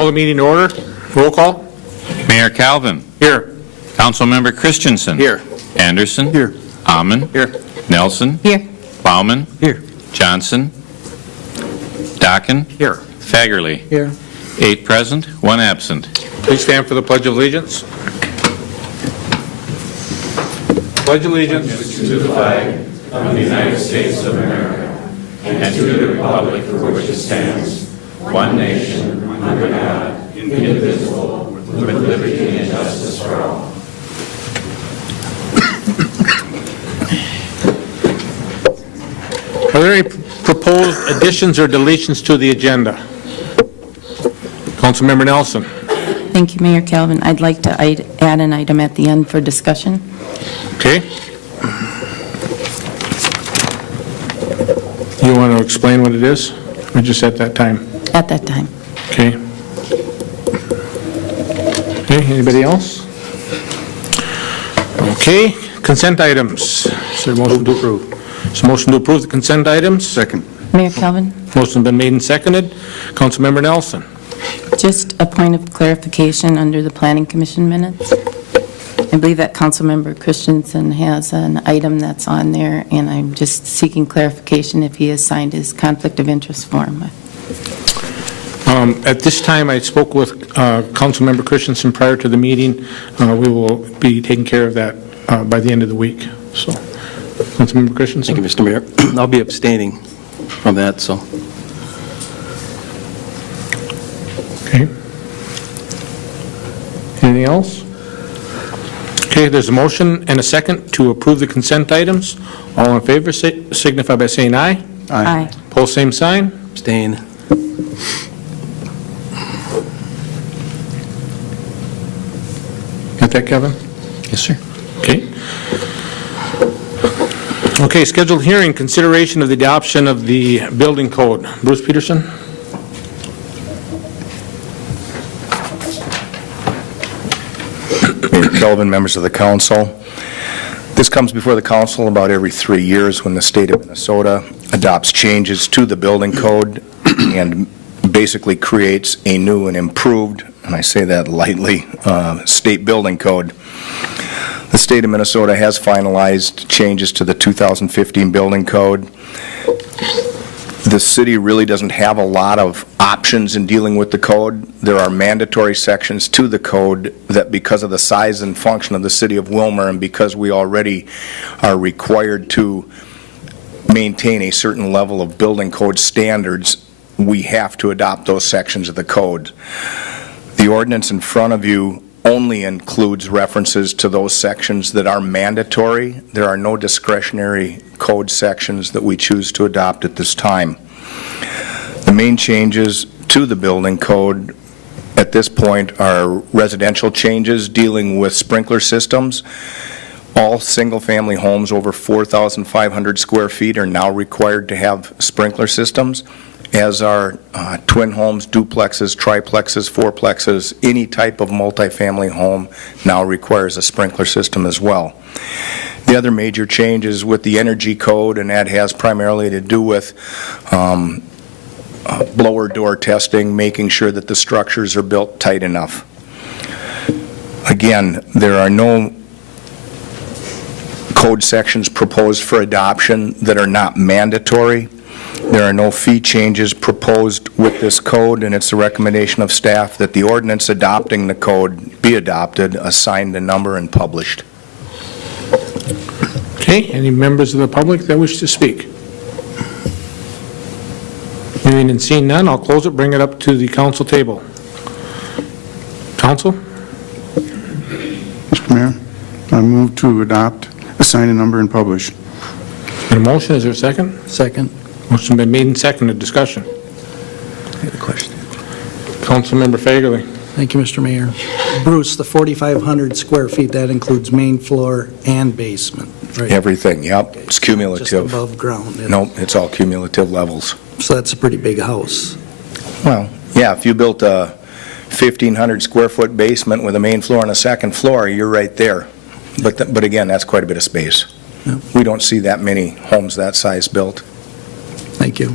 Call the meeting to order. Roll call. Mayor Calvin. Here. Councilmember Christensen. Here. Anderson. Here. Amman. Here. Nelson. Here. Bauman. Here. Johnson. Dockin. Here. Fagerly. Here. 8 present, 1 absent. Please stand for the Pledge of Allegiance. Pledge allegiance To the flag of the United States of America and to the republic for which it stands, one nation, under God, indivisible, with liberty and justice for all. Are there any proposed additions or deletions to the agenda? Councilmember Nelson. Thank you, Mayor Calvin. I'd like to add an item at the end for discussion. Okay. You want to explain what it is? Or just at that time? At that time. Okay. Okay, anybody else? Okay, consent items. Is there a motion to approve? Is there a motion to approve the consent items? Second. Mayor Calvin, Motion's been made and seconded. Councilmember Nelson. just a point of clarification under the Planning Commission minutes. I believe that Councilmember Christensen has an item that's on there, and I'm just seeking clarification if he has signed his conflict of interest form. At this time, I spoke with Councilmember Christensen prior to the meeting. We will be taking care of that by the end of the week. So, Councilmember Christensen. Thank you, Mr. Mayor. I'll be abstaining from that, so. Okay. Anything else? Okay, there's a motion and a second to approve the consent items. All in favor signify by saying aye. Aye. Pose same sign. Abstain. Got that, Kevin? Yes, sir. Okay. Okay, scheduled hearing, consideration of the adoption of the building code. Bruce Peterson? Mayor Kelvin, members of the council. This comes before the council about every 3 years when the state of Minnesota adopts changes to the building code and basically creates a new and improved, and I say that lightly, state building code. The state of Minnesota has finalized changes to the 2015 building code. The city really doesn't have a lot of options in dealing with the code. There are mandatory sections to the code that, because of the size and function of the city of Willmar and because we already are required to maintain a certain level of building code standards, we have to adopt those sections of the code. The ordinance in front of you only includes references to those sections that are mandatory. There are no discretionary code sections that we choose to adopt at this time. The main changes to the building code at this point are residential changes dealing with sprinkler systems. All single-family homes over 4,500 square feet are now required to have sprinkler systems, as are twin homes, duplexes, triplexes, fourplexes. Any type of multifamily home now requires a sprinkler system as well. The other major change is with the energy code, and that has primarily to do with blower door testing, making sure that the structures are built tight enough. Again, there are no code sections proposed for adoption that are not mandatory. There are no fee changes proposed with this code, and it's the recommendation of staff that the ordinance adopting the code be adopted, assigned a number, and published. Okay, any members of the public that wish to speak? Hearing and seeing none, I'll close it, bring it up to the council table. Council? Mr. Mayor, I move to adopt, assign a number, and publish. Got a motion, is there a second? Second. Motion been made and seconded, discussion. I have a question. Councilmember Fagerly. Thank you, Mr. Mayor. Bruce, the 4,500 square feet, that includes main floor and basement, right? Everything, yep, it's Just cumulative. above ground. Nope, it's all cumulative levels. So that's a pretty big house. Well, yeah, if you built a 1,500 square foot basement with a main floor and a second floor, you're right there. But again, that's quite a bit of space. Yep. We don't see that many homes that size built. Thank you.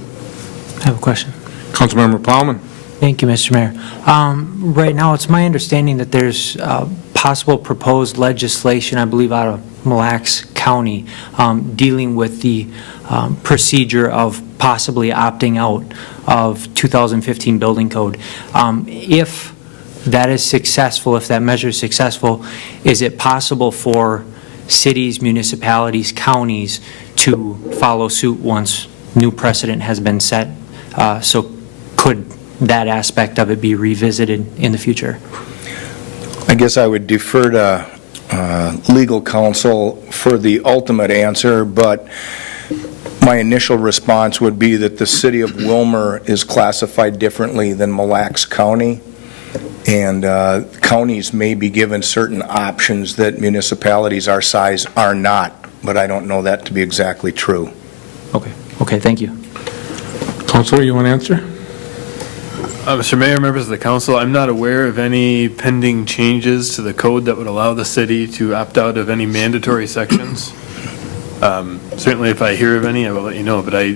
I have a question. Councilmember Plowman. Thank you, Mr. Mayor. Right now, it's my understanding that there's possible proposed legislation, I believe, out of Mille Lacs County, dealing with the procedure of possibly opting out of 2015 building code. If that is successful, if that measure is successful, is it possible for cities, municipalities, counties to follow suit once new precedent has been set? So could that aspect of it be revisited in the future? I guess I would defer to legal counsel for the ultimate answer, but my initial response would be that the city of Willmar is classified differently than Mille Lacs County, and counties may be given certain options that municipalities our size are not, but I don't know that to be exactly true. Okay, thank you. Counselor, you want to answer? Mr. Mayor, members of the council, I'm not aware of any pending changes to the code that would allow the city to opt out of any mandatory sections. Certainly, if I hear of any, I will let you know, but I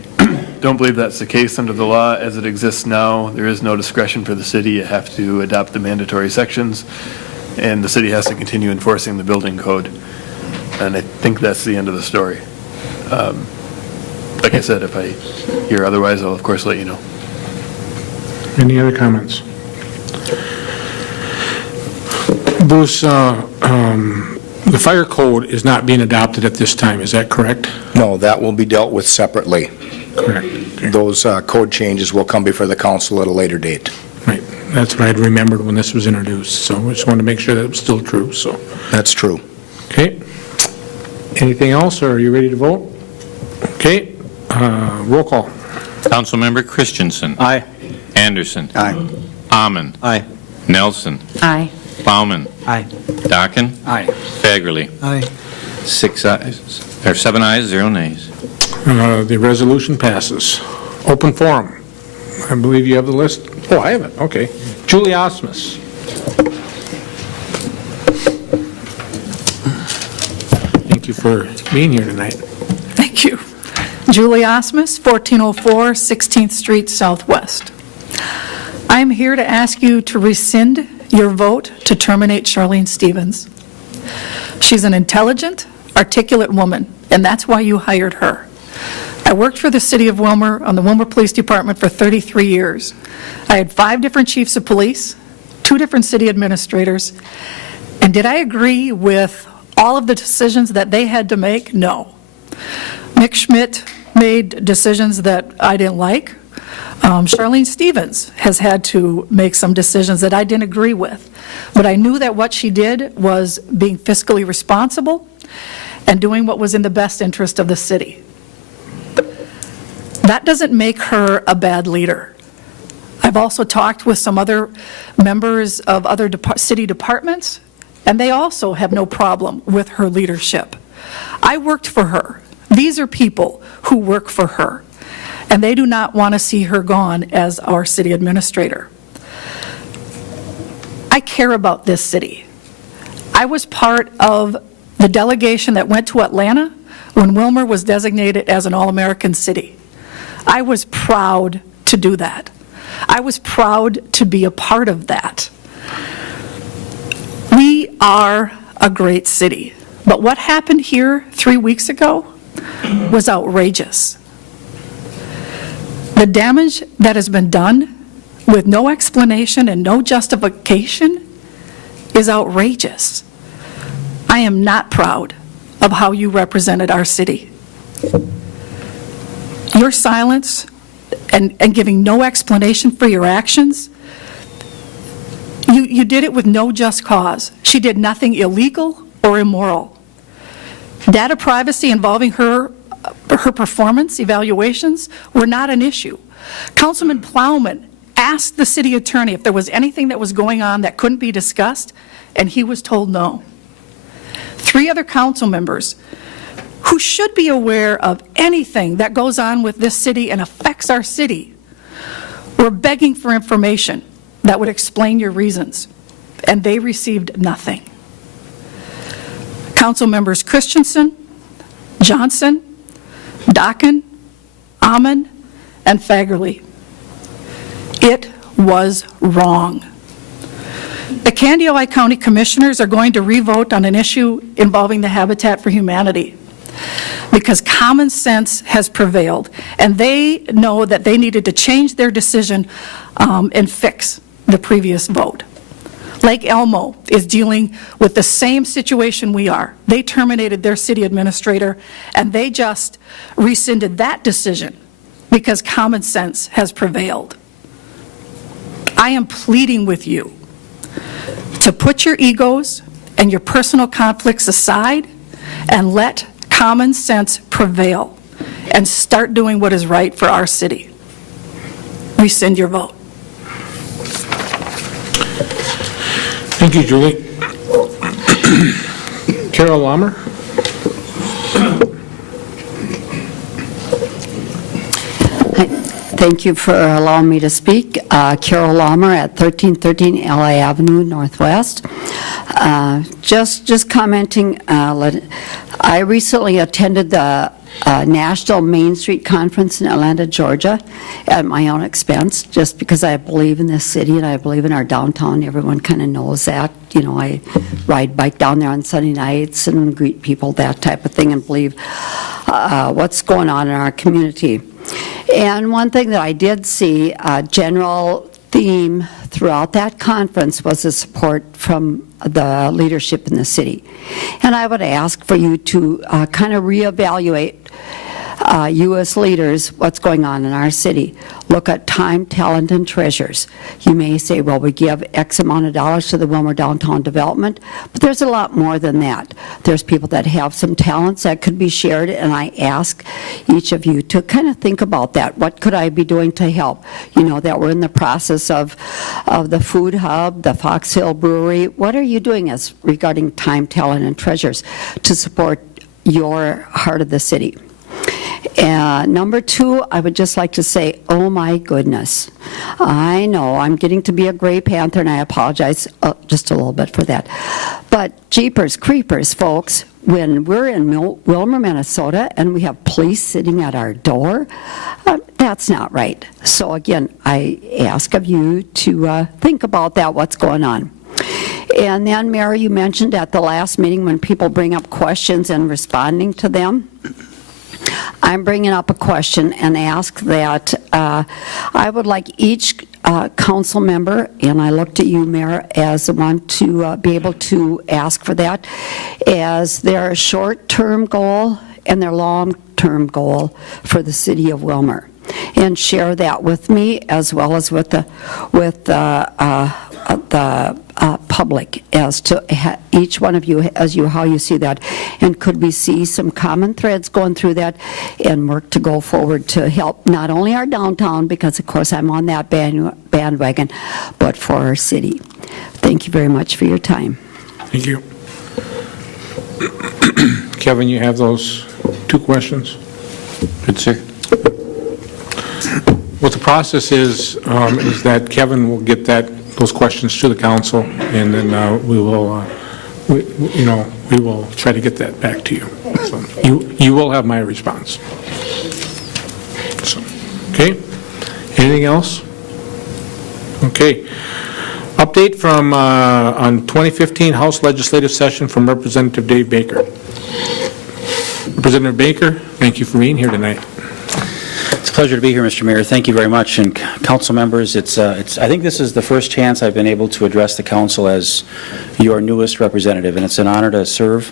don't believe that's the case under the law as it exists now. There is no discretion for the city. You have to adopt the mandatory sections, and the city has to continue enforcing the building code. And I think that's the end of the story. Like I said, if I hear otherwise, I'll of course let you know. Any other comments? Bruce, the fire code is not being adopted at this time, is that correct? No, that will be dealt with separately. Correct. Okay. Those code changes will come before the council at a later date. Right. That's what I had remembered when this was introduced, so I just wanted to make sure that it was still true, so. That's true. Okay. Anything else, or are you ready to vote? Okay. Roll call. Councilmember Christensen. Aye. Anderson. Aye. Amon. Aye. Nelson. Aye. Bauman. Aye. Dockin. Aye. Fagerly. Aye. 7 ayes, 0 nays. The resolution passes. Open forum. I believe you have the list. Oh, I have it. Okay. Julie Osmus. Thank you for being here tonight. Thank you. Julie Osmus, 1404 16th Street Southwest. I am here to ask you to rescind your vote to terminate Charlene Stevens. She's an intelligent, articulate woman, and that's why you hired her. I worked for the city of Willmar on the Willmar Police Department for 33 years. I had 5 different chiefs of police, 2 different city administrators, and did I agree with all of the decisions that they had to make? No. Mick Schmidt made decisions that I didn't like. Charlene Stevens has had to make some decisions that I didn't agree with. But I knew that what she did was being fiscally responsible and doing what was in the best interest of the city. That doesn't make her a bad leader. I've also talked with some other members of other city departments, and they also have no problem with her leadership. I worked for her. These are people who work for her, and they do not want to see her gone as our city administrator. I care about this city. I was part of the delegation that went to Atlanta when Willmar was designated as an All-American city. I was proud to do that. I was proud to be a part of that. We are a great city, but what happened here 3 weeks ago was outrageous. The damage that has been done with no explanation and no justification is outrageous. I am not proud of how you represented our city. Your silence and giving no explanation for your actions, you did it with no just cause. She did nothing illegal or immoral. Data privacy involving her performance evaluations were not an issue. Councilman Plowman asked the city attorney if there was anything that was going on that couldn't be discussed, and he was told no. 3 other council members who should be aware of anything that goes on with this city and affects our city were begging for information that would explain your reasons, and they received nothing. Council members Christensen, Johnson, Dockin, Amon, and Fagerly. It was wrong. The Candiac County Commissioners are going to revote on an issue involving the Habitat for Humanity because common sense has prevailed, and they know that they needed to change their decision and fix the previous vote. Lake Elmo is dealing with the same situation we are. They terminated their city administrator, and they just rescinded that decision because common sense has prevailed. I am pleading with you to put your egos and your personal conflicts aside and let common sense prevail and start doing what is right for our city. Rescind your vote. Thank you, Julie. Carol Lammer? Thank you for allowing me to speak. Carol Lammer at 1313 LA Avenue Northwest. Just commenting, I recently attended the National Main Street Conference in Atlanta, Georgia, at my own expense, just because I believe in this city and I believe in our downtown. Everyone kind of knows that. You know, I ride bike down there on Sunday nights and greet people, that type of thing, and believe what's going on in our community. And one thing that I did see, a general theme throughout that conference was the support from the leadership in the city. And I would ask for you to kind of reevaluate, you as leaders, what's going on in our city. Look at time, talent, and treasures. You may say, well, we give X amount of dollars to the Willmar Downtown Development, but there's a lot more than that. There's people that have some talents that could be shared, and I ask each of you to kind of think about that. What could I be doing to help? You know, that we're in the process of the Food Hub, the Fox Hill Brewery. What are you doing as regarding time, talent, and treasures to support your heart of the city? Number two, I would just like to say, oh my goodness. I know I'm getting to be a gray panther, and I apologize just a little bit for that. But jeepers creepers, folks, when we're in Willmar, Minnesota, and we have police sitting at our door, that's not right. So again, I ask of you to think about that, what's going on. And then, Mary, you mentioned at the last meeting when people bring up questions and responding to them. I'm bringing up a question and ask that I would like each council member, and I looked at you, Mayor, as the one to be able to ask for that, as their short-term goal and their long-term goal for the city of Willmar, and share that with me as well as with the public as to each one of you, how you see that, and could we see some common threads going through that and work to go forward to help not only our downtown, because of course I'm on that bandwagon, but for our city. Thank you very much for your time. Thank you. Kevin, you have those two questions? Good, sir. What the process is that Kevin will get those questions to the council, and then we will try to get that back to you. So you will have my response. So, okay. Anything else? Okay. Update from on 2015 House Legislative Session from Representative Dave Baker. Representative Baker, thank you for being here tonight. It's a pleasure to be here, Mr. Mayor. Thank you very much. And council members, I think this is the first chance I've been able to address the council as your newest representative, and it's an honor to serve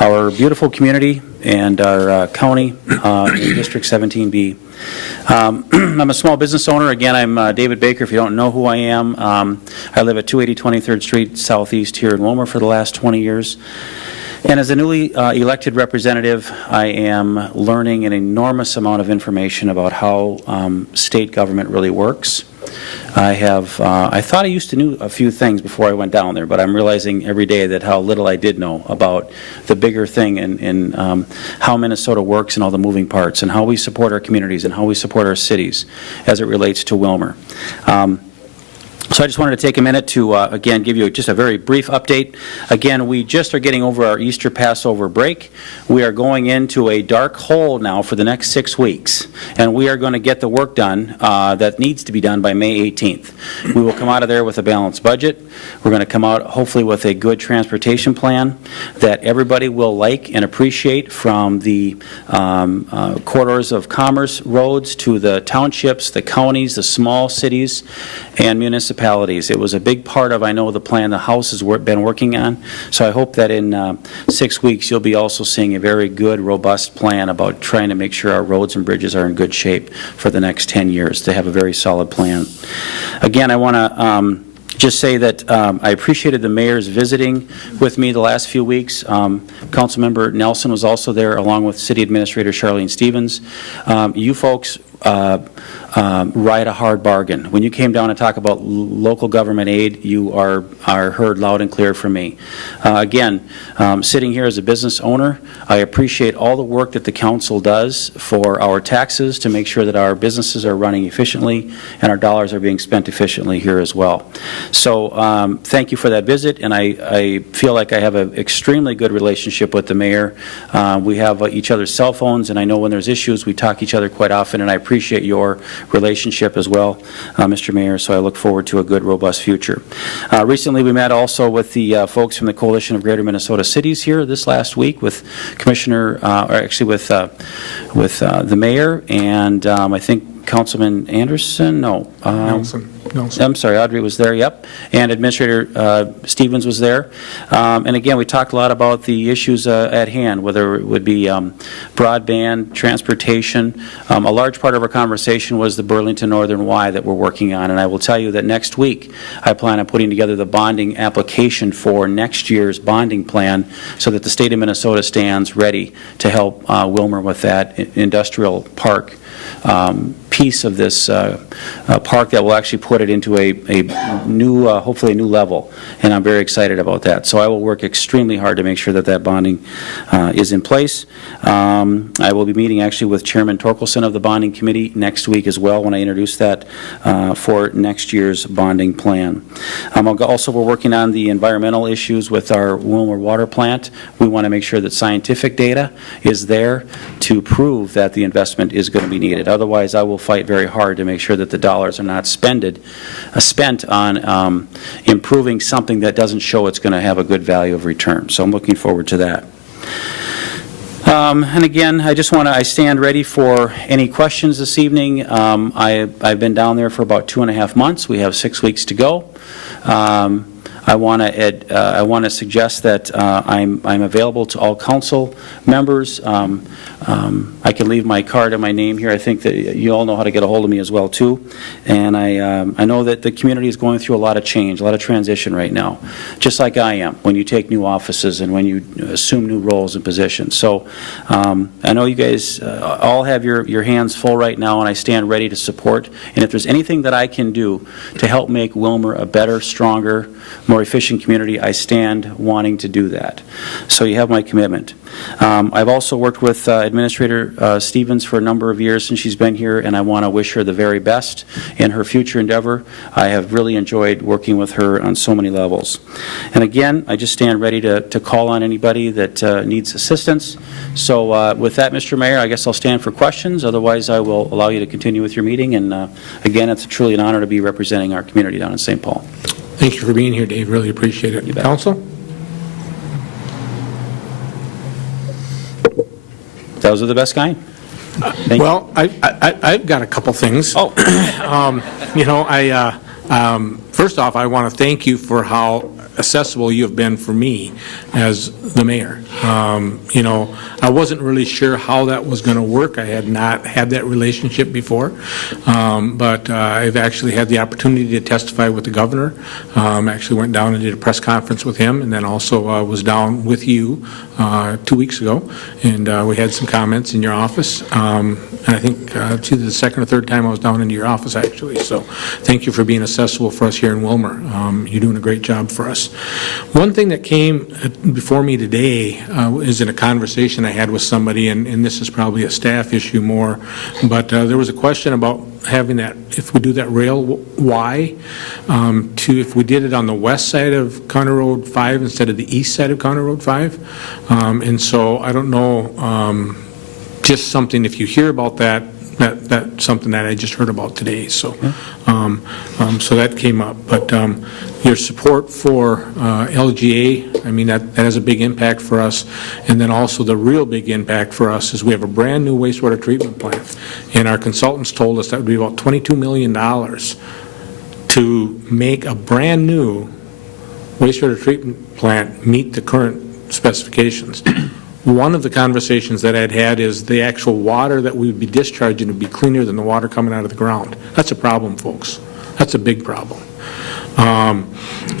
our beautiful community and our county in District 17B. I'm a small business owner. Again, I'm David Baker, if you don't know who I am. I live at 280 23rd Street Southeast here in Willmar for the last 20 years. And as a newly elected representative, I am learning an enormous amount of information about how state government really works. I thought I used to know a few things before I went down there, but I'm realizing every day that how little I did know about the bigger thing in how Minnesota works and all the moving parts, and how we support our communities and how we support our cities as it relates to Willmar. So I just wanted to take a minute to, again, give you just a very brief update. Again, we just are getting over our Easter Passover break. We are going into a dark hole now for the next 6 weeks, and we are going to get the work done that needs to be done by May 18th. We will come out of there with a balanced budget. We're going to come out hopefully with a good transportation plan that everybody will like and appreciate, from the corridors of commerce roads to the townships, the counties, the small cities, and municipalities. It was a big part of, I know, the plan the House has been working on. So I hope that in 6 weeks you'll be also seeing a very good, robust plan about trying to make sure our roads and bridges are in good shape for the next 10 years, to have a very solid plan. Again, I want to just say that I appreciated the mayor's visiting with me the last few weeks. Councilmember Nelson was also there, along with City Administrator Charlene Stevens. You folks write a hard bargain. When you came down to talk about local government aid, you are heard loud and clear from me. Again, sitting here as a business owner, I appreciate all the work that the council does for our taxes to make sure that our businesses are running efficiently and our dollars are being spent efficiently here as well. So thank you for that visit, and I feel like I have an extremely good relationship with the mayor. We have each other's cell phones, and I know when there's issues, we talk to each other quite often, and I appreciate your relationship as well, Mr. Mayor, so I look forward to a good, robust future. Recently, we met also with the folks from the Coalition of Greater Minnesota Cities here this last week with Commissioner, or actually with the mayor, and I think Councilman Anderson, Nelson. I'm sorry, Audrey was there, yep, and Administrator Stevens was there. And again, we talked a lot about the issues at hand, whether it would be broadband, transportation. A large part of our conversation was the Burlington Northern Y that we're working on, and I will tell you that next week I plan on putting together the bonding application for next year's bonding plan so that the state of Minnesota stands ready to help Willmar with that industrial park piece of this park that will actually put it into a new, hopefully a new level, and I'm very excited about that. So I will work extremely hard to make sure that that bonding is in place. I will be meeting actually with Chairman Torkelson of the Bonding Committee next week as well when I introduce that for next year's bonding plan. Also, we're working on the environmental issues with our Willmar water plant. We want to make sure that scientific data is there to prove that the investment is going to be needed. Otherwise, I will fight very hard to make sure that the dollars are not spent on improving something that doesn't show it's going to have a good value of return. So I'm looking forward to that. And again, I stand ready for any questions this evening. I've been down there for about 2.5 months. We have 6 weeks to go. I want to suggest that I'm available to all council members. I can leave my card and my name here. I think that you all know how to get a hold of me as well too. And I know that the community is going through a lot of change, a lot of transition right now, just like I am when you take new offices and when you assume new roles and positions. So I know you guys all have your hands full right now, and I stand ready to support. And if there's anything that I can do to help make Willmar a better, stronger, more efficient community, I stand wanting to do that. So you have my commitment. I've also worked with Administrator Stevens for a number of years since she's been here, and I want to wish her the very best in her future endeavor. I have really enjoyed working with her on so many levels. And again, I just stand ready to call on anybody that needs assistance. So with that, Mr. Mayor, I guess I'll stand for questions. Otherwise, I will allow you to continue with your meeting. And again, it's truly an honor to be representing our community down in St. Paul. Thank you for being here, Dave. Really appreciate it. Council? Those are the best kind. Well, I've got a couple things. Oh. First off, I want to thank you for how accessible you have been for me as the mayor. I wasn't really sure how that was going to work. I had not had that relationship before, but I've actually had the opportunity to testify with the governor. Actually went down and did a press conference with him, and then also was down with you 2 weeks ago, and we had some comments in your office. And I think it's either the second or third time I was down into your office, actually. So thank you for being accessible for us here in Willmar. You're doing a great job for us. this. One thing that came before me today is in a conversation I had with somebody, and this is probably a staff issue more, but there was a question about having that, if we do that rail Y, if we did it on the west side of County Road 5 instead of the east side of County Road 5. And so I don't know, just something, if you hear about that, that's something that I just heard about today, so so that came up. But your support for LGA, I mean, that has a big impact for us, and then also the real big impact for us is we have a brand-new wastewater treatment plant, and our consultants told us that would be about $22 million to make a brand-new wastewater treatment plant meet the current specifications. One of the conversations that I'd had is the actual water that we would be discharging would be cleaner than the water coming out of the ground. That's a problem, folks. That's a big problem.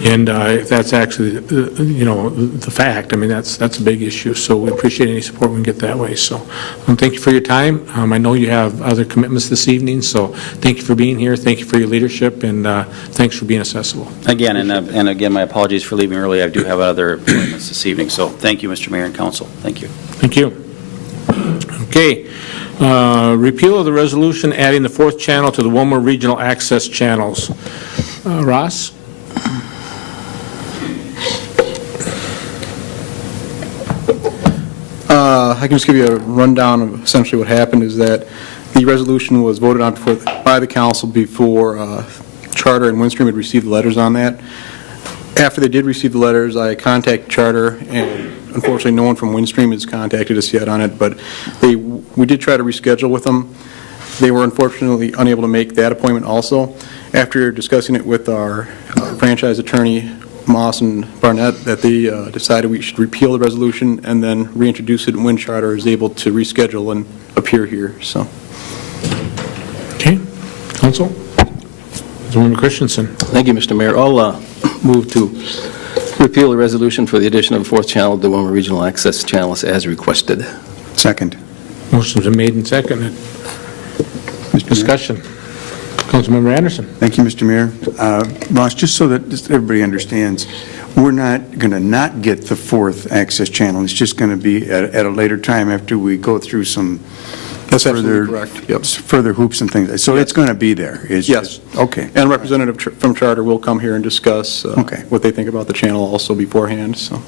And if that's actually, the fact, I mean, that's a big issue. So we appreciate any support we can get that way. So thank you for your time. I know you have other commitments this evening, so thank you for being here. Thank you for your leadership, and thanks for being accessible. Again, and again, my apologies for leaving early. I do have other appointments this evening, so thank you, Mr. Mayor and Council. Thank you. Thank you. Okay. Repeal of the resolution adding the fourth channel to the Willmar Regional Access Channels. Ross? I can just give you a rundown of essentially what happened is that the resolution was voted on by the council before Charter and Windstream had received the letters on that. After they did receive the letters, I contacted Charter, and unfortunately no one from Windstream has contacted us yet on it, but we did try to reschedule with them. They were unfortunately unable to make that appointment also. After discussing it with our franchise attorney, Moss and Barnett, that they decided we should repeal the resolution and then reintroduce it when Charter is able to reschedule and appear here. So. Okay. Council? Councilmember Christensen. Thank you, Mr. Mayor. I'll move to repeal the resolution for the addition of a fourth channel to the Willmar Regional Access Channels as requested. Second. Motion's been made and seconded. Discussion. Councilmember Anderson. Thank you, Mr. Mayor. Ross, just so that everybody understands, we're not going to not get the fourth access channel. It's just going to be at a later time after we go through some That's absolutely correct. Yep. further hoops and things. So it's going to be there. It's yes. Just, okay. And a representative from Charter will come here and discuss okay. what they think about the channel also beforehand. So.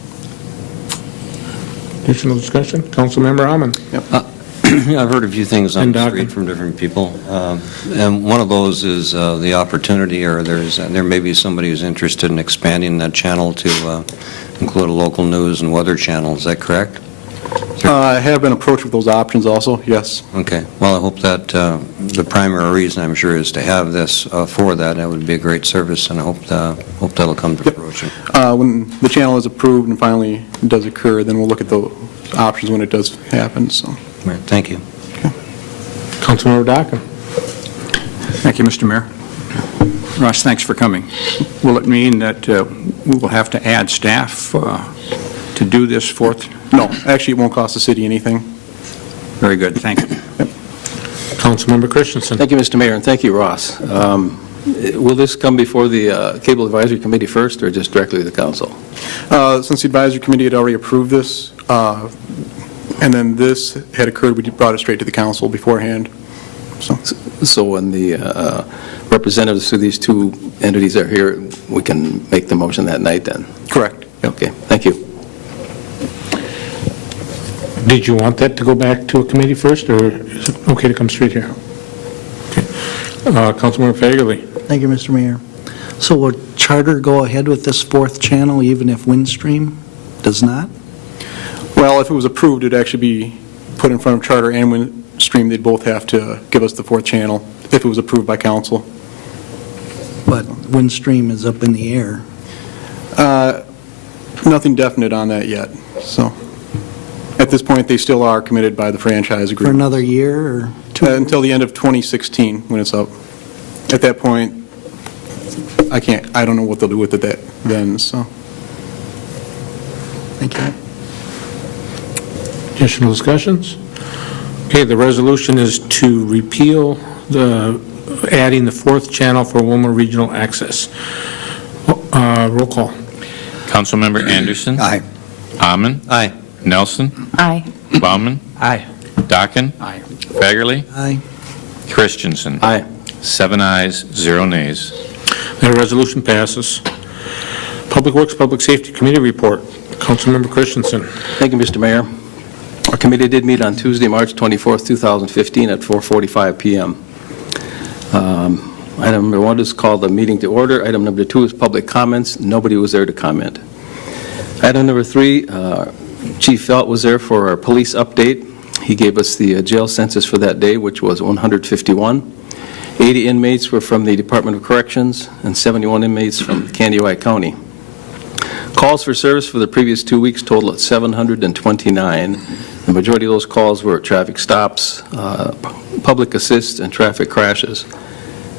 Additional discussion? Councilmember Almond. Yep. I've heard a few things on And the street from different people, and one of those is the opportunity, or there may be somebody who's interested in expanding that channel to include a local news and weather channel. Is that correct? I have been approached with those options also, yes. Okay. Well, I hope that the primary reason, I'm sure, is to have this for that. That would be a great service, and I hope that'll come to fruition. When the channel is approved and finally does occur, then we'll look at the options when it does happen. So. Right. Thank you. Okay. Councilmember Dockin. Thank you, Mr. Mayor. Ross, thanks for coming. Will it mean that we will have to add staff to do this fourth? No, actually it won't cost the city anything. Very good, thank you. Yep. Councilmember Christensen. Thank you, Mr. Mayor, and thank you, Ross. Will this come before the Cable Advisory Committee first, or just directly to the council? Since the advisory committee had already approved this, and then this had occurred, we brought it straight to the council beforehand. So when the representatives of these two entities are here, we can make the motion that night then? Correct. Okay, thank you. Did you want that to go back to a committee first, or is it okay to come straight here? Okay. Councilmember Fagerly. Thank you, Mr. Mayor. So will Charter go ahead with this fourth channel even if Windstream does not? Well, if it was approved, it'd actually be put in front of Charter and Windstream. They'd both have to give us the fourth channel if it was approved by council. But Windstream is up in the air. Nothing definite on that yet. So at this point, they still are committed by the franchise agreement. For another year or 2 years? Until the end of 2016 when it's up. At that point, I don't know what they'll do with it then. So. Thank you. Additional discussions? Okay, the resolution is to repeal adding the fourth channel for Willmar Regional Access. Roll call. Councilmember Anderson. Aye. Amon. Aye. Nelson. Aye. Plowman. Aye. Dockin. Aye. Fagerly. Aye. Christensen. Aye. 7 ayes, 0 nays. That resolution passes. Public Works, Public Safety Committee report. Councilmember Christensen. Thank you, Mr. Mayor. Our committee did meet on Tuesday, March 24th, 2015 at 4:45 PM. Item number 1 is called the meeting to order. Item number 2 is public comments. Nobody was there to comment. Item number 3, Chief Felt was there for our police update. He gave us the jail census for that day, which was 151. 80 inmates were from the Department of Corrections and 71 inmates from Candioi County. Calls for service for the previous 2 weeks totaled 729. The majority of those calls were traffic stops, public assist, and traffic crashes.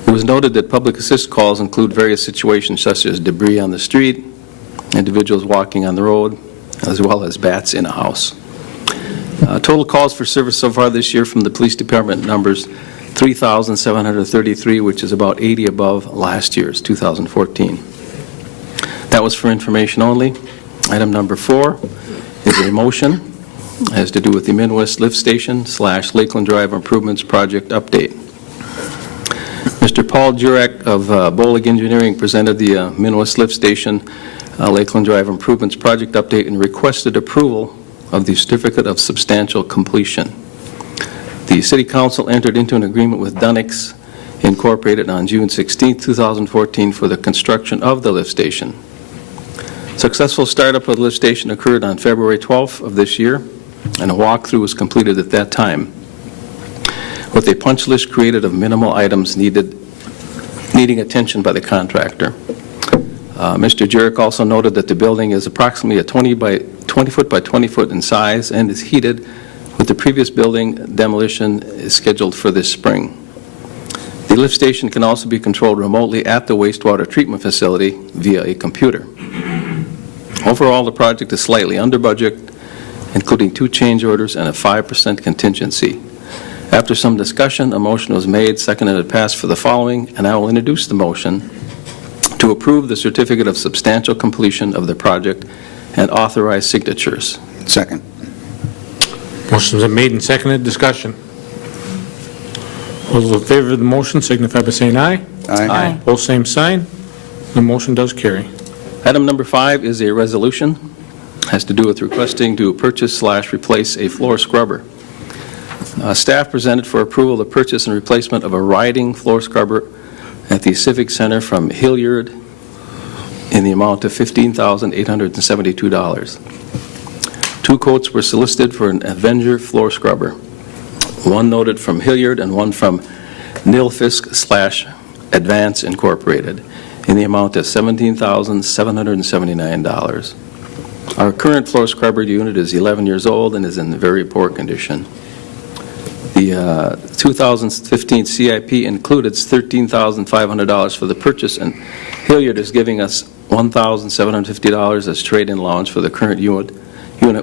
It was noted that public assist calls include various situations such as debris on the street, individuals walking on the road, as well as bats in a house. Total calls for service so far this year from the police department numbers 3,733, which is about 80 above last year's, 2014. That was for information only. Item number 4 is a motion. It has to do with the Midwest Lift Station / Lakeland Drive Improvements Project update. Mr. Paul Jurek of Bolig Engineering presented the Midwest Lift Station Lakeland Drive Improvements Project update and requested approval of the Certificate of Substantial Completion. The City Council entered into an agreement with Dunix Incorporated on June 16, 2014 for the construction of the lift station. Successful startup of the lift station occurred on February 12th of this year, and a walkthrough was completed at that time, with a punch list created of minimal items needing attention by the contractor. Mr. Jurek also noted that the building is approximately a 20 foot by 20 foot in size and is heated, with the previous building demolition is scheduled for this spring. The lift station can also be controlled remotely at the wastewater treatment facility via a computer. Overall, the project is slightly under budget, including 2 change orders and a 5% contingency. After some discussion, a motion was made, seconded, and passed for the following, and I will introduce the motion to approve the Certificate of Substantial Completion of the project and authorize signatures. Second. Motion's been made and seconded. Discussion. Those in favor of the motion signify by saying aye. Aye. Both same sign. The motion does carry. Item number 5 is a resolution. Has to do with requesting to purchase / replace a floor scrubber. Staff presented for approval the purchase and replacement of a riding floor scrubber at the Civic Center from Hilliard in the amount of $15,872. 2 quotes were solicited for an Avenger floor scrubber. One noted from Hilliard and one from Nilfisk / Advance Incorporated in the amount of $17,779. Our current floor scrubber unit is 11 years old and is in very poor condition. The 2015 CIP included $13,500 for the purchase, and Hilliard is giving us $1,750 as trade-in allowance for the current unit,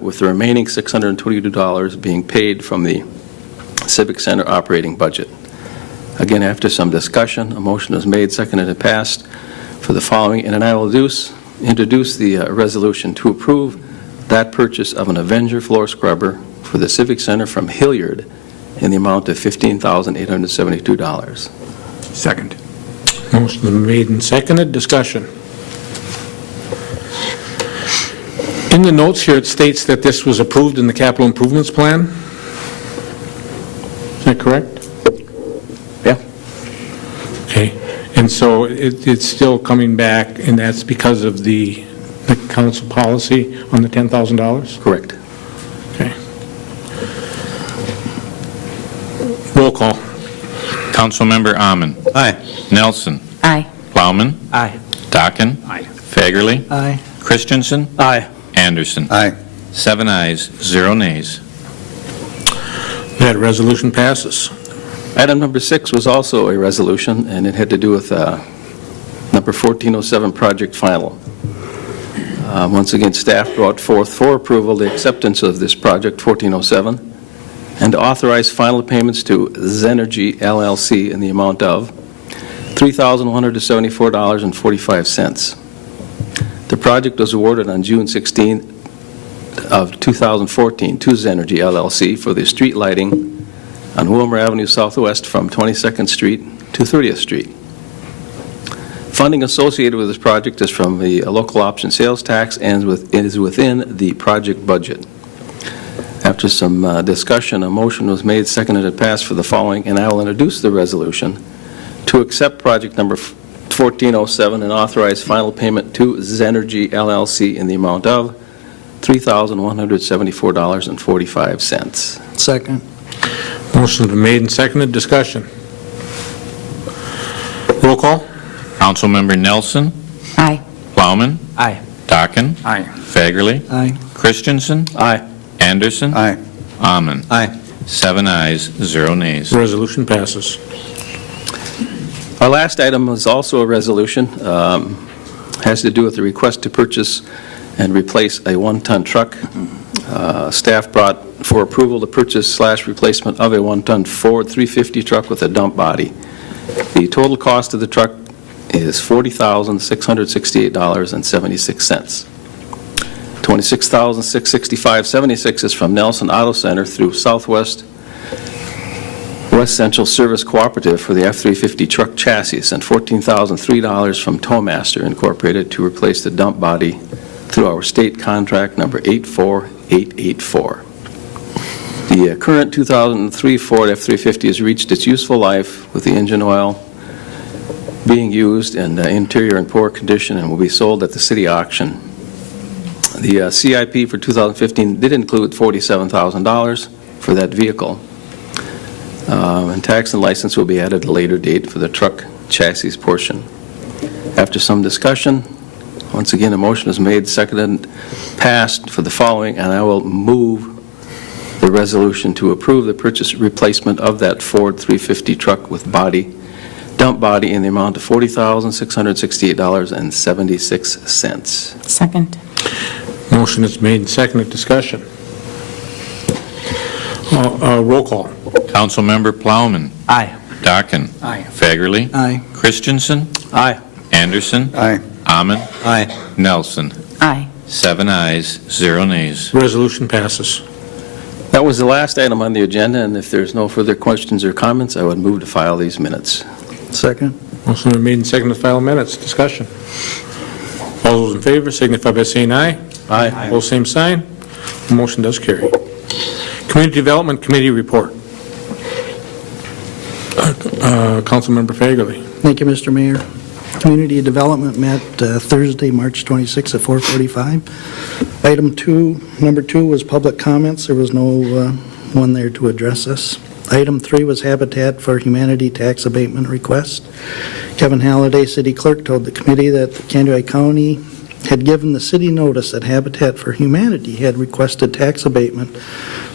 with the remaining $622 being paid from the Civic Center operating budget. Again, after some discussion, a motion was made, seconded, and passed for the following, and I will introduce the resolution to approve that purchase of an Avenger floor scrubber for the Civic Center from Hilliard in the amount of $15,872. Second. Motion's been made and seconded. Discussion. In the notes here, it states that this was approved in the capital improvements plan. Is that correct? Yeah. Okay. And so it's still coming back, and that's because of the council policy on the $10,000? Correct. Okay. Roll call. Councilmember Amon. Aye. Nelson. Aye. Plowman. Aye. Dockin. Aye. Fagerly. Aye. Christensen. Aye. Anderson. Aye. 7 ayes, 0 nays. That resolution passes. Item number 6 was also a resolution, and it had to do with number 1407 project final. Once again, staff brought forth for approval the acceptance of this project 1407 and to authorize final payments to Zenergy LLC in the amount of $3,174.45. The project was awarded on June 16th of 2014 to Zenergy LLC for the street lighting on Willmar Avenue Southwest from 22nd Street to 30th Street. Funding associated with this project is from the local option sales tax and is within the project budget. After some discussion, a motion was made, seconded, and passed for the following, and I will introduce the resolution to accept project number 1407 and authorize final payment to Zenergy LLC in the amount of $3,174.45. Second. Motion's been made and seconded. Discussion. Roll call. Councilmember Nelson. Aye. Plowman. Aye. Dockin. Aye. Fagerly. Aye. Christensen. Aye. Anderson. Aye. Amon. Aye. 7 ayes, 0 nays. Resolution passes. Our last item is also a resolution. Has to do with the request to purchase and replace a one-ton truck. Staff brought for approval the purchase/replacement of a one-ton Ford 350 truck with a dump body. The total cost of the truck is $40,668.76. $26,665.76 is from Nelson Auto Center through Southwest West Central Service Cooperative for the F-350 truck chassis, and $14,003 from Towmaster Incorporated to replace the dump body through our state contract number 84884. The current 2003 Ford F-350 has reached its useful life with the engine oil being used and interior in poor condition and will be sold at the city auction. The CIP for 2015 did include $47,000 for that vehicle. And tax and license will be added at a later date for the truck chassis portion. After some discussion, once again, a motion is made, seconded, and passed for the following, and I will move the resolution to approve the purchase replacement of that Ford 350 truck with dump body in the amount of $40,668.76. Second. Motion is made and seconded. Discussion. Roll call. Councilmember Plowman. Aye. Dockin. Aye. Fagerly. Aye. Christensen. Aye. Anderson. Aye. Amon. Aye. Nelson. Aye. 7 ayes, 0 nays. Resolution passes. That was the last item on the agenda, and if there's no further questions or comments, I would move to file these minutes. Second. Motion been made and seconded to file minutes. Discussion. All those in favor signify by saying aye. Aye. Opposed, same sign. The motion does carry. Community Development Committee report. Councilmember Fagerly. Thank you, Mr. Mayor. Community Development met Thursday, March 26 at 4:45. Number two was public comments. There was no one there to address us. Item 3 was Habitat for Humanity tax abatement request. Kevin Halliday, city clerk, told the committee that the Kansas County had given the city notice that Habitat for Humanity had requested tax abatement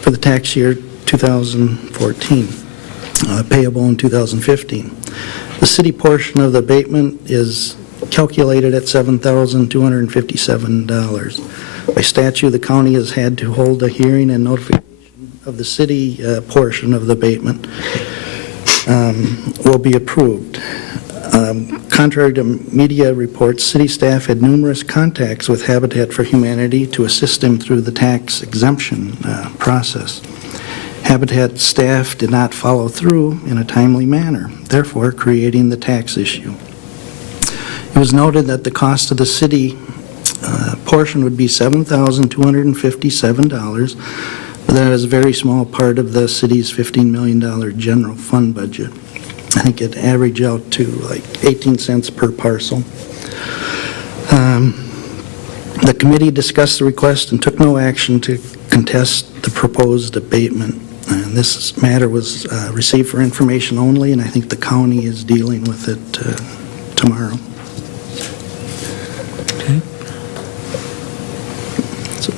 for the tax year 2014, payable in 2015. The city portion of the abatement is calculated at $7,257. By statute, the county has had to hold a hearing and notification of the city portion of the abatement will be approved. Contrary to media reports, city staff had numerous contacts with Habitat for Humanity to assist them through the tax exemption process. Habitat staff did not follow through in a timely manner, therefore creating the tax issue. It was noted that the cost of the city portion would be $7,257, but that is a very small part of the city's $15 million general fund budget. I think it averaged out to like 18 cents per parcel. The committee discussed the request and took no action to contest the proposed abatement. And this matter was received for information only, and I think the county is dealing with it tomorrow. Okay. So,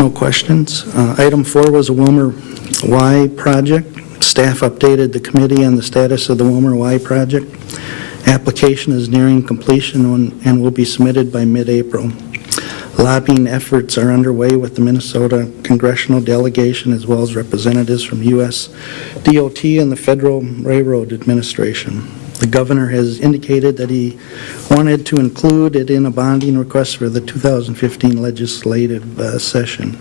no questions. Item 4 was a Willmar Y project. Staff updated the committee on the status of the Willmar Y project. Application is nearing completion and will be submitted by mid-April. Lobbying efforts are underway with the Minnesota congressional delegation as well as representatives from U.S. DOT and the Federal Railroad Administration. The governor has indicated that he wanted to include it in a bonding request for the 2015 legislative session.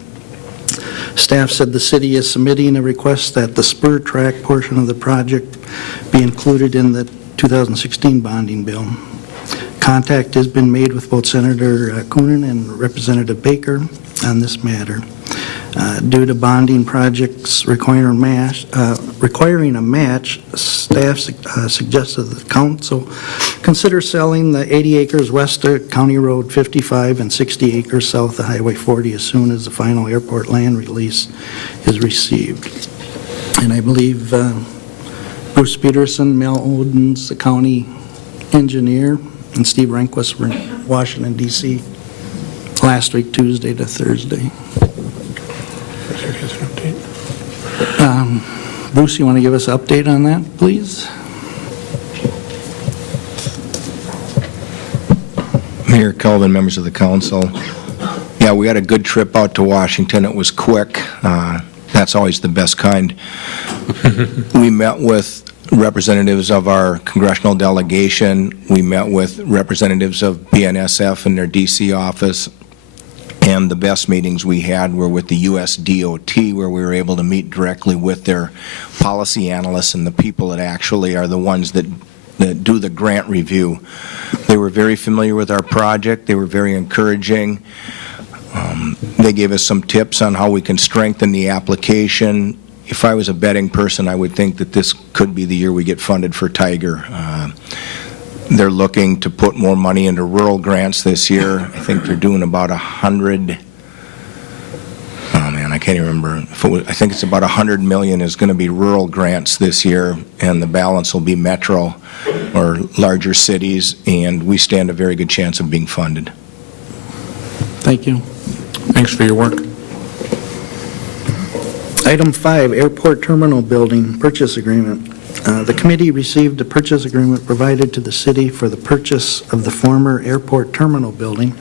Staff said the city is submitting a request that the spur track portion of the project be included in the 2016 bonding bill. Contact has been made with both Senator Coonan and Representative Baker on this matter. Due to bonding projects requiring a match, staff suggested the council consider selling the 80 acres west of County Road 55 and 60 acres south of Highway 40 as soon as the final airport land release is received. And I believe Bruce Peterson, Mel Odens, the county engineer, and Steve Rehnquist were in Washington, D.C. last week, Tuesday to Thursday. Bruce, you want to give us an update on that, please? Mayor Kelvin, members of the council. Yeah, we had a good trip out to Washington. It was quick. That's always the best kind. We met with representatives of our congressional delegation. We met with representatives of BNSF and their D.C. office. And the best meetings we had were with the U.S. DOT, where we were able to meet directly with their policy analysts and the people that actually are the ones that do the grant review. They were very familiar with our project. They were very encouraging. They gave us some tips on how we can strengthen the application. If I was a betting person, I would think that this could be the year we get funded for Tiger. They're looking to put more money into rural grants this year. I think they're doing about 100, oh man, I can't even remember. I think it's about 100 million is going to be rural grants this year, and the balance will be metro or larger cities, and we stand a very good chance of being funded. Thank you. Thanks for your work. Item 5, Airport Terminal Building Purchase Agreement. The committee received a purchase agreement provided to the city for the purchase of the former airport terminal building,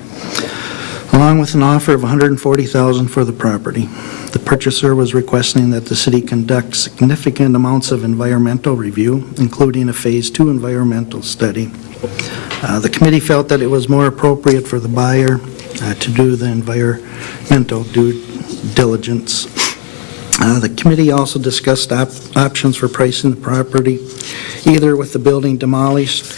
along with an offer of $140,000 for the property. The purchaser was requesting that the city conduct significant amounts of environmental review, including a Phase 2 environmental study. The committee felt that it was more appropriate for the buyer to do the environmental due diligence. The committee also discussed options for pricing the property, either with the building demolished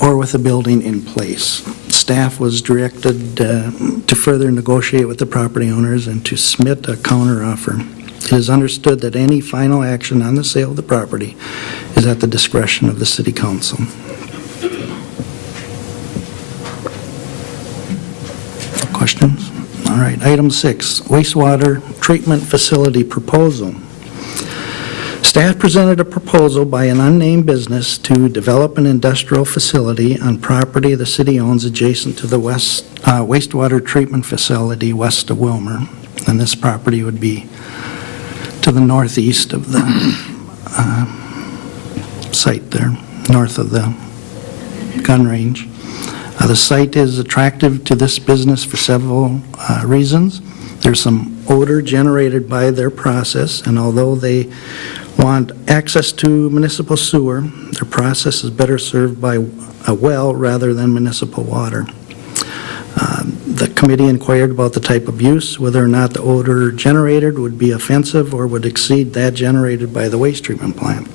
or with the building in place. Staff was directed to further negotiate with the property owners and to submit a counteroffer. It is understood that any final action on the sale of the property is at the discretion of the City Council. Questions? All right, item 6, wastewater treatment facility proposal. Staff presented a proposal by an unnamed business to develop an industrial facility on property the city owns adjacent to the wastewater treatment facility west of Willmar. And this property would be to the northeast of the site there, north of the gun range. The site is attractive to this business for several reasons. There's some odor generated by their process, and although they want access to municipal sewer, their process is better served by a well rather than municipal water. The committee inquired about the type of use, whether or not the odor generated would be offensive or would exceed that generated by the waste treatment plant.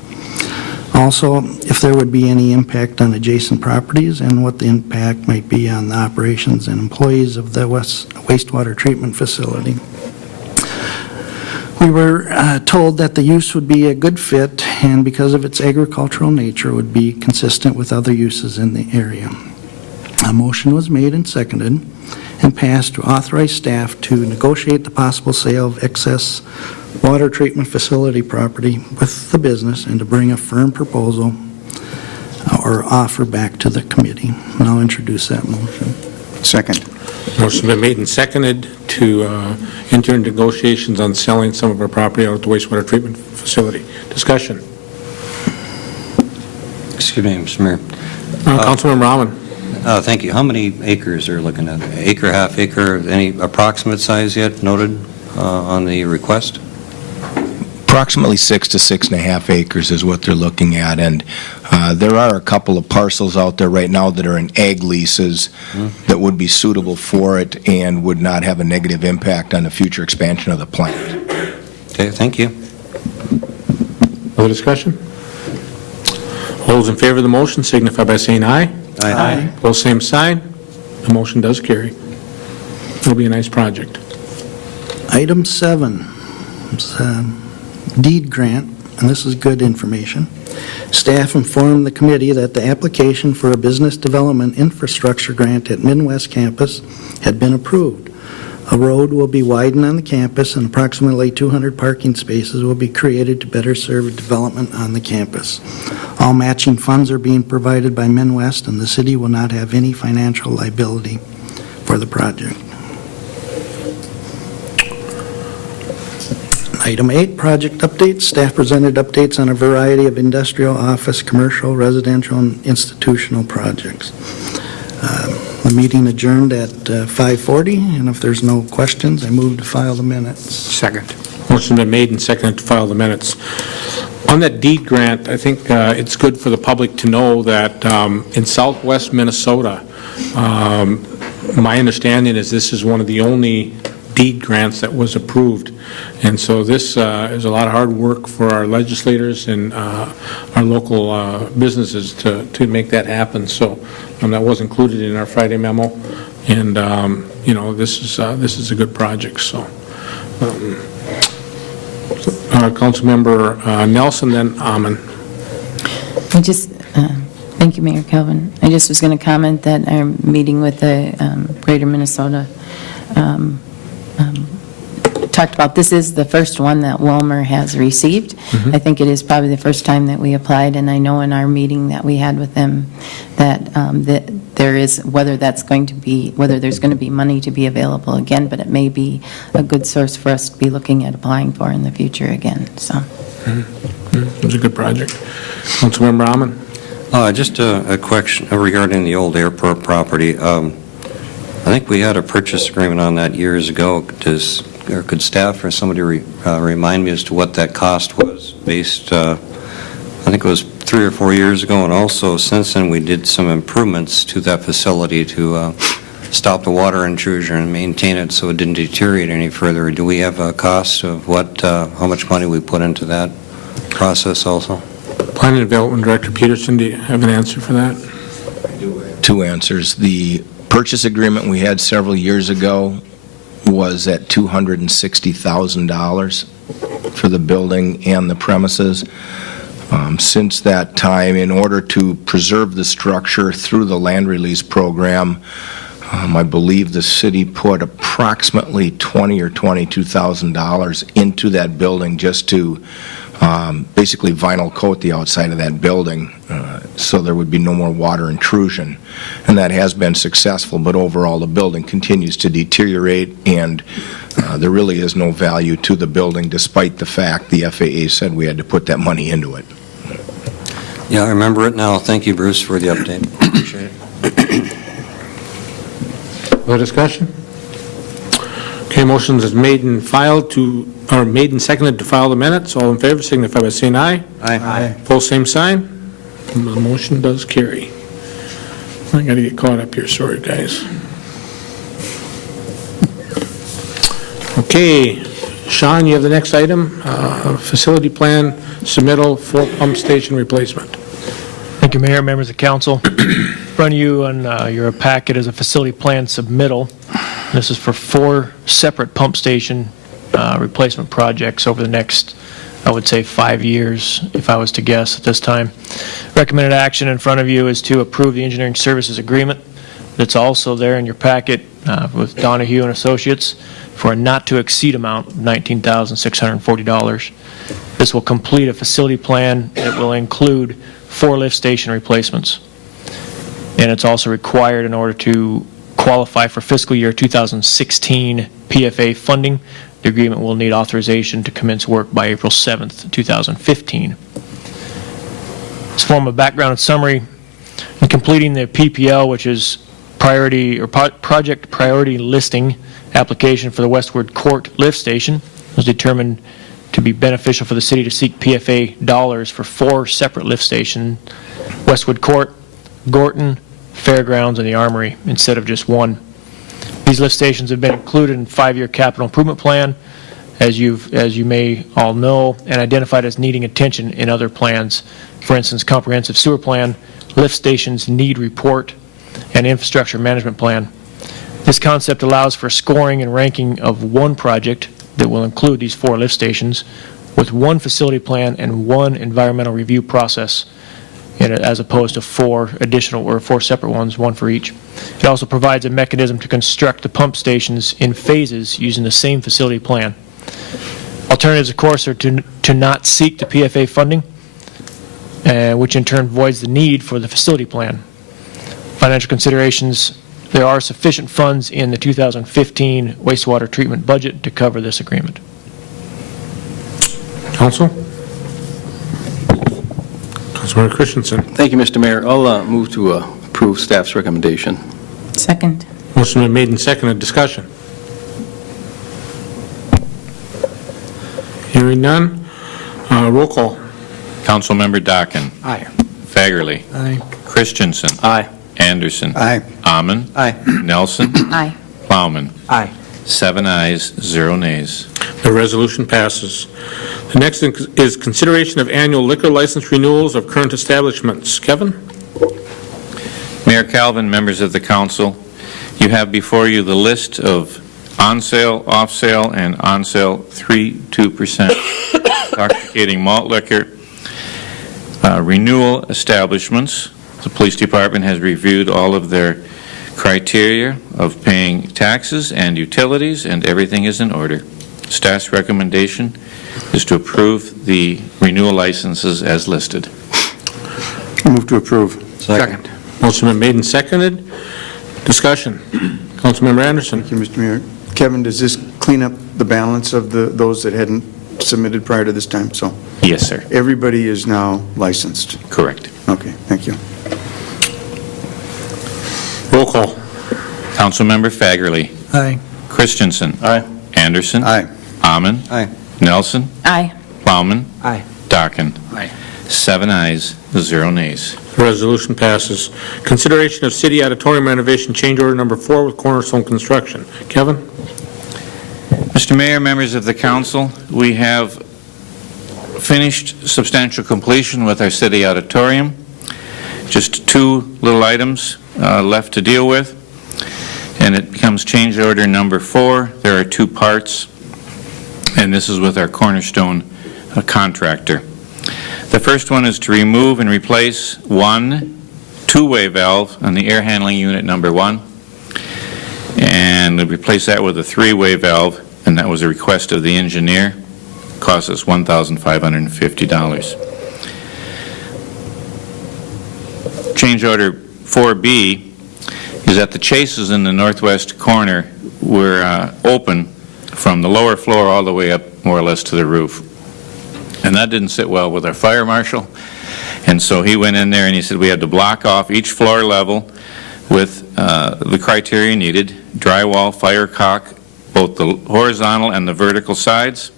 Also, if there would be any impact on adjacent properties and what the impact might be on the operations and employees of the wastewater treatment facility. We were told that the use would be a good fit and because of its agricultural nature would be consistent with other uses in the area. A motion was made and seconded and passed to authorize staff to negotiate the possible sale of excess water treatment facility property with the business and to bring a firm proposal or offer back to the committee. And I'll introduce that motion. Second. Motion been made and seconded to enter into negotiations on selling some of our property out at the wastewater treatment facility. Discussion. Excuse me, Mr. Mayor. Councilmember Rahman. Thank you. How many acres are looking at? Acre, half acre, any approximate size yet noted on the request? Approximately 6 to 6.5 acres is what they're looking at, and there are a couple of parcels out there right now that are in ag leases that would be suitable for it and would not have a negative impact on the future expansion of the plant. Okay, thank you. Other discussion? All those in favor of the motion signify by saying aye. Aye. Pose same sign. The motion does carry. It'll be a nice project. Item 7 is deed grant, and this is good information. Staff informed the committee that the application for a business development infrastructure grant at Midwest campus had been approved. A road will be widened on the campus, and approximately 200 parking spaces will be created to better serve development on the campus. All matching funds are being provided by Midwest, and the city will not have any financial liability for the project. Item 8, project updates. Staff presented updates on a variety of industrial, office, commercial, residential, and institutional projects. The meeting adjourned at 5:40, and if there's no questions, I move to file the minutes. Second. Motion been made and seconded to file the minutes. On that deed grant, I think it's good for the public to know that in southwest Minnesota, my understanding is this is one of the only deed grants that was approved. And so this is a lot of hard work for our legislators and our local businesses to make that happen. So that was included in our Friday memo. And, this is a good project. So, Councilmember Nelson, then Amon. Thank you, Mayor Calvin. I just was going to comment that our meeting with the Greater Minnesota talked about, this is the first one that Willmar has received. I think it is probably the first time that we applied, and I know in our meeting that we had with them that there is, whether there's going to be money to be available again, but it may be a good source for us to be looking at applying for in the future again. So, It was a good project. Councilmember Amon. Just a question regarding the old airport property. I think we had a purchase agreement on that years ago. Could staff or somebody remind me as to what that cost was based, I think it was 3 or 4 years ago, and also since then we did some improvements to that facility to stop the water intrusion and maintain it so it didn't deteriorate any further. Do we have a cost of how much money we put into that process also? Planning and Development Director Peterson, do you have an answer for that? Two answers. The purchase agreement we had several years ago was at $260,000 for the building and the premises. Since that time, in order to preserve the structure through the land release program, I believe the city put approximately $20,000 or $22,000 into that building just to basically vinyl coat the outside of that building so there would be no more water intrusion. And that has been successful, but overall the building continues to deteriorate, and there really is no value to the building despite the fact the FAA said we had to put that money into it. Yeah, I remember it now. Thank you, Bruce, for the update. Appreciate it. No discussion? Okay, motions is made and seconded to file the minutes. All in favor signify by saying aye. Aye. Pose same sign. The motion does carry. I got to get caught up here. Sorry, guys. Okay, Sean, you have the next item. Facility plan submittal for pump station replacement. Thank you, Mayor, members of council. In front of you on your packet is a facility plan submittal. This is for 4 separate pump station replacement projects over the next, I would say, 5 years, if I was to guess at this time. Recommended action in front of you is to approve the engineering services agreement that's also there in your packet with Donahue and Associates for a not-to-exceed amount of $19,640. This will complete a facility plan that will include 4 lift station replacements. And it's also required in order to qualify for fiscal year 2016 PFA funding. The agreement will need authorization to commence work by April 7th, 2015. As a form of background and summary, in completing the PPL, which is project priority listing application for the Westward Court lift station, was determined to be beneficial for the city to seek PFA dollars for 4 separate lift stations, Westwood Court, Gorton, Fairgrounds, and the Armory, instead of just one. These lift stations have been included in 5-year capital improvement plan, as you may all know, and identified as needing attention in other plans. For instance, comprehensive sewer plan, lift stations need report, and infrastructure management plan. This concept allows for scoring and ranking of one project that will include these 4 lift stations with one facility plan and one environmental review process, as opposed to 4 additional or 4 separate ones, one for each. It also provides a mechanism to construct the pump stations in phases using the same facility plan. Alternatives, of course, are to not seek the PFA funding, which in turn voids the need for the facility plan. Financial considerations: there are sufficient funds in the 2015 wastewater treatment budget to cover this agreement. Council? Councilmember Christensen. Thank you, Mr. Mayor. I'll move to approve staff's recommendation. Second. Motion been made and seconded. Discussion. Hearing none. Roll call. Councilmember Dockin. Aye. Fagerly. Aye. Christensen. Aye. Anderson. Aye. Amon. Aye. Nelson. Aye. Plowman. Aye. 7 ayes, 0 nays. The resolution passes. The next is consideration of annual liquor license renewals of current establishments. Kevin? Mayor Calvin, members of the council, you have before you the list of on-sale, off-sale, and on-sale 3.2% intoxicating malt liquor renewal establishments. The police department has reviewed all of their criteria of paying taxes and utilities, and everything is in order. Staff's recommendation is to approve the renewal licenses as listed. Move to approve. Second. Motion been made and seconded. Discussion. Councilmember Anderson. Thank you, Mr. Mayor. Kevin, does this clean up the balance of those that hadn't submitted prior to this time? So Yes, sir. everybody is now licensed? Correct. Okay, thank you. Roll call. Councilmember Fagerly. Aye. Christensen. Aye. Anderson. Aye. Amon. Aye. Nelson. Aye. Plowman. Aye. Dockin. Aye. 7 ayes, 0 nays. The resolution passes. Consideration of city auditorium renovation change order number 4 with Cornerstone Construction. Kevin? Mr. Mayor, members of the council, we have finished substantial completion with our city auditorium. Just 2 little items left to deal with, and it becomes change order number 4. There are 2 parts, and this is with our Cornerstone contractor. The first one is to remove and replace one 2-way valve on the air handling unit number 1, and replace that with a 3-way valve, and that was a request of the engineer. Cost us $1,550. Change order 4B is that the chases in the northwest corner were open from the lower floor all the way up more or less to the roof. And that didn't sit well with our fire marshal. And so he went in there and he said we had to block off each floor level with the criteria needed: drywall, fire caulk, both the horizontal and the vertical sides,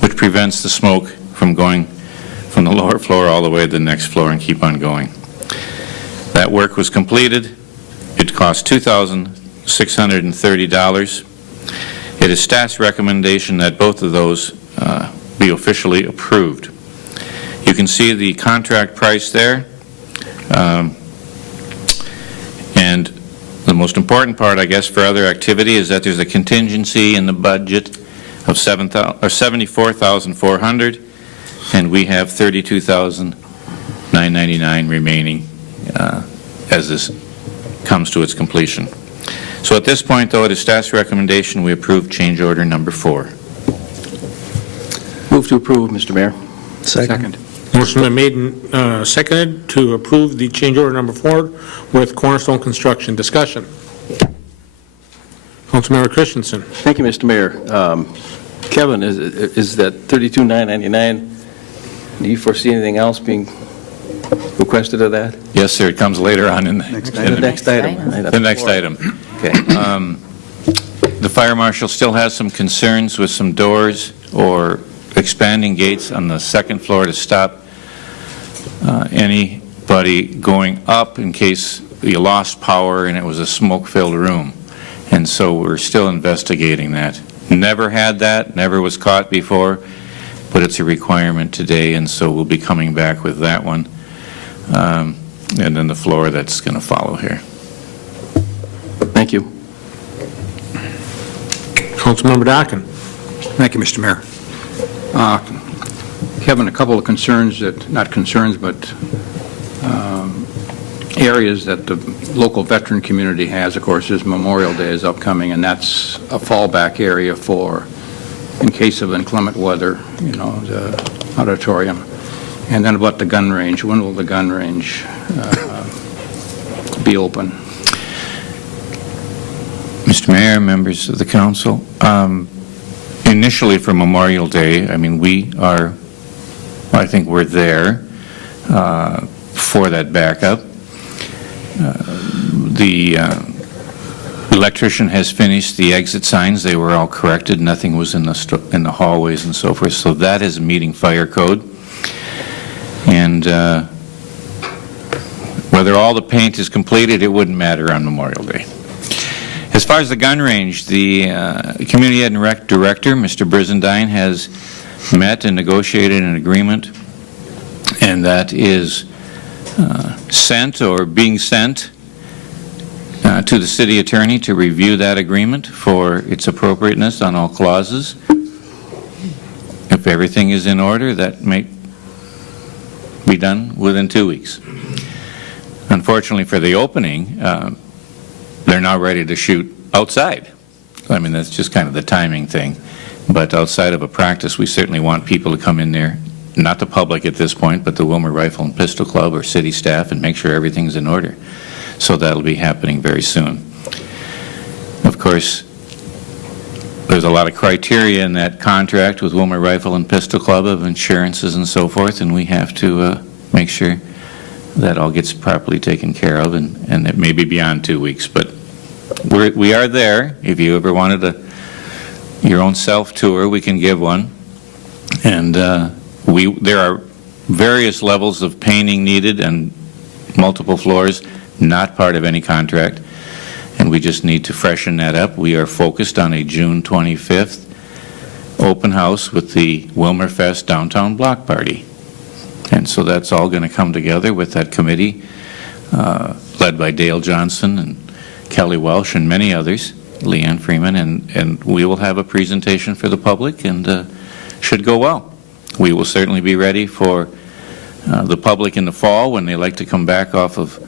which prevents the smoke from going from the lower floor all the way to the next floor and keep on going. That work was completed. It cost $2,630. It is staff's recommendation that both of those be officially approved. You can see the contract price there. And the most important part, I guess, for other activity is that there's a contingency in the budget of $74,400, and we have $32,999 remaining as this comes to its completion. So at this point, though, it is staff's recommendation we approve change order number 4. Move to approve, Mr. Mayor. Second. Motion been made and seconded to approve the change order number 4 with Cornerstone Construction. Discussion. Councilmember Christensen. Thank you, Mr. Mayor. Kevin, is that $32,999? Do you foresee anything else being requested of that? Yes, sir. It comes later on in the Next item. The next item. Okay. The fire marshal still has some concerns with some doors or expanding gates on the second floor to stop anybody going up in case you lost power and it was a smoke-filled room. And so we're still investigating that. Never had that, never was caught before, but it's a requirement today, and so we'll be coming back with that one. And then the floor that's going to follow here. Thank you. Councilmember Dockin. Thank you, Mr. Mayor. Kevin, a couple of concerns not concerns, but areas that the local veteran community has. Of course, is Memorial Day is upcoming, and that's a fallback area for, in case of inclement weather, the auditorium. And then about the gun range. When will the gun range be open? Mr. Mayor, members of the council, initially for Memorial Day, I think we're there for that backup. The electrician has finished the exit signs. They were all corrected. Nothing was in the hallways and so forth. So that is meeting fire code. And whether all the paint is completed, it wouldn't matter on Memorial Day. As far as the gun range, the Community Ed and Rec Director, Mr. Brizendine, has met and negotiated an agreement, and that is sent or being sent to the city attorney to review that agreement for its appropriateness on all clauses. If everything is in order, that may be done within 2 weeks. Unfortunately for the opening, they're now ready to shoot outside. That's just kind of the timing thing. But outside of a practice, we certainly want people to come in there, not the public at this point, but the Willmar Rifle and Pistol Club or city staff, and make sure everything's in order. So that'll be happening very soon. Of course, there's a lot of criteria in that contract with Willmar Rifle and Pistol Club of insurances and so forth, and we have to make sure that all gets properly taken care of, and it may be beyond 2 weeks, but we are there. If you ever wanted your own self-tour, we can give one. And there are various levels of painting needed and multiple floors, not part of any contract, and we just need to freshen that up. We are focused on a June 25th open house with the Willmar Fest Downtown Block Party. And so that's all going to come together with that committee, led by Dale Johnson and Kelly Welsh and many others, Leanne Freeman, and we will have a presentation for the public, and should go well. We will certainly be ready for the public in the fall when they like to come back off of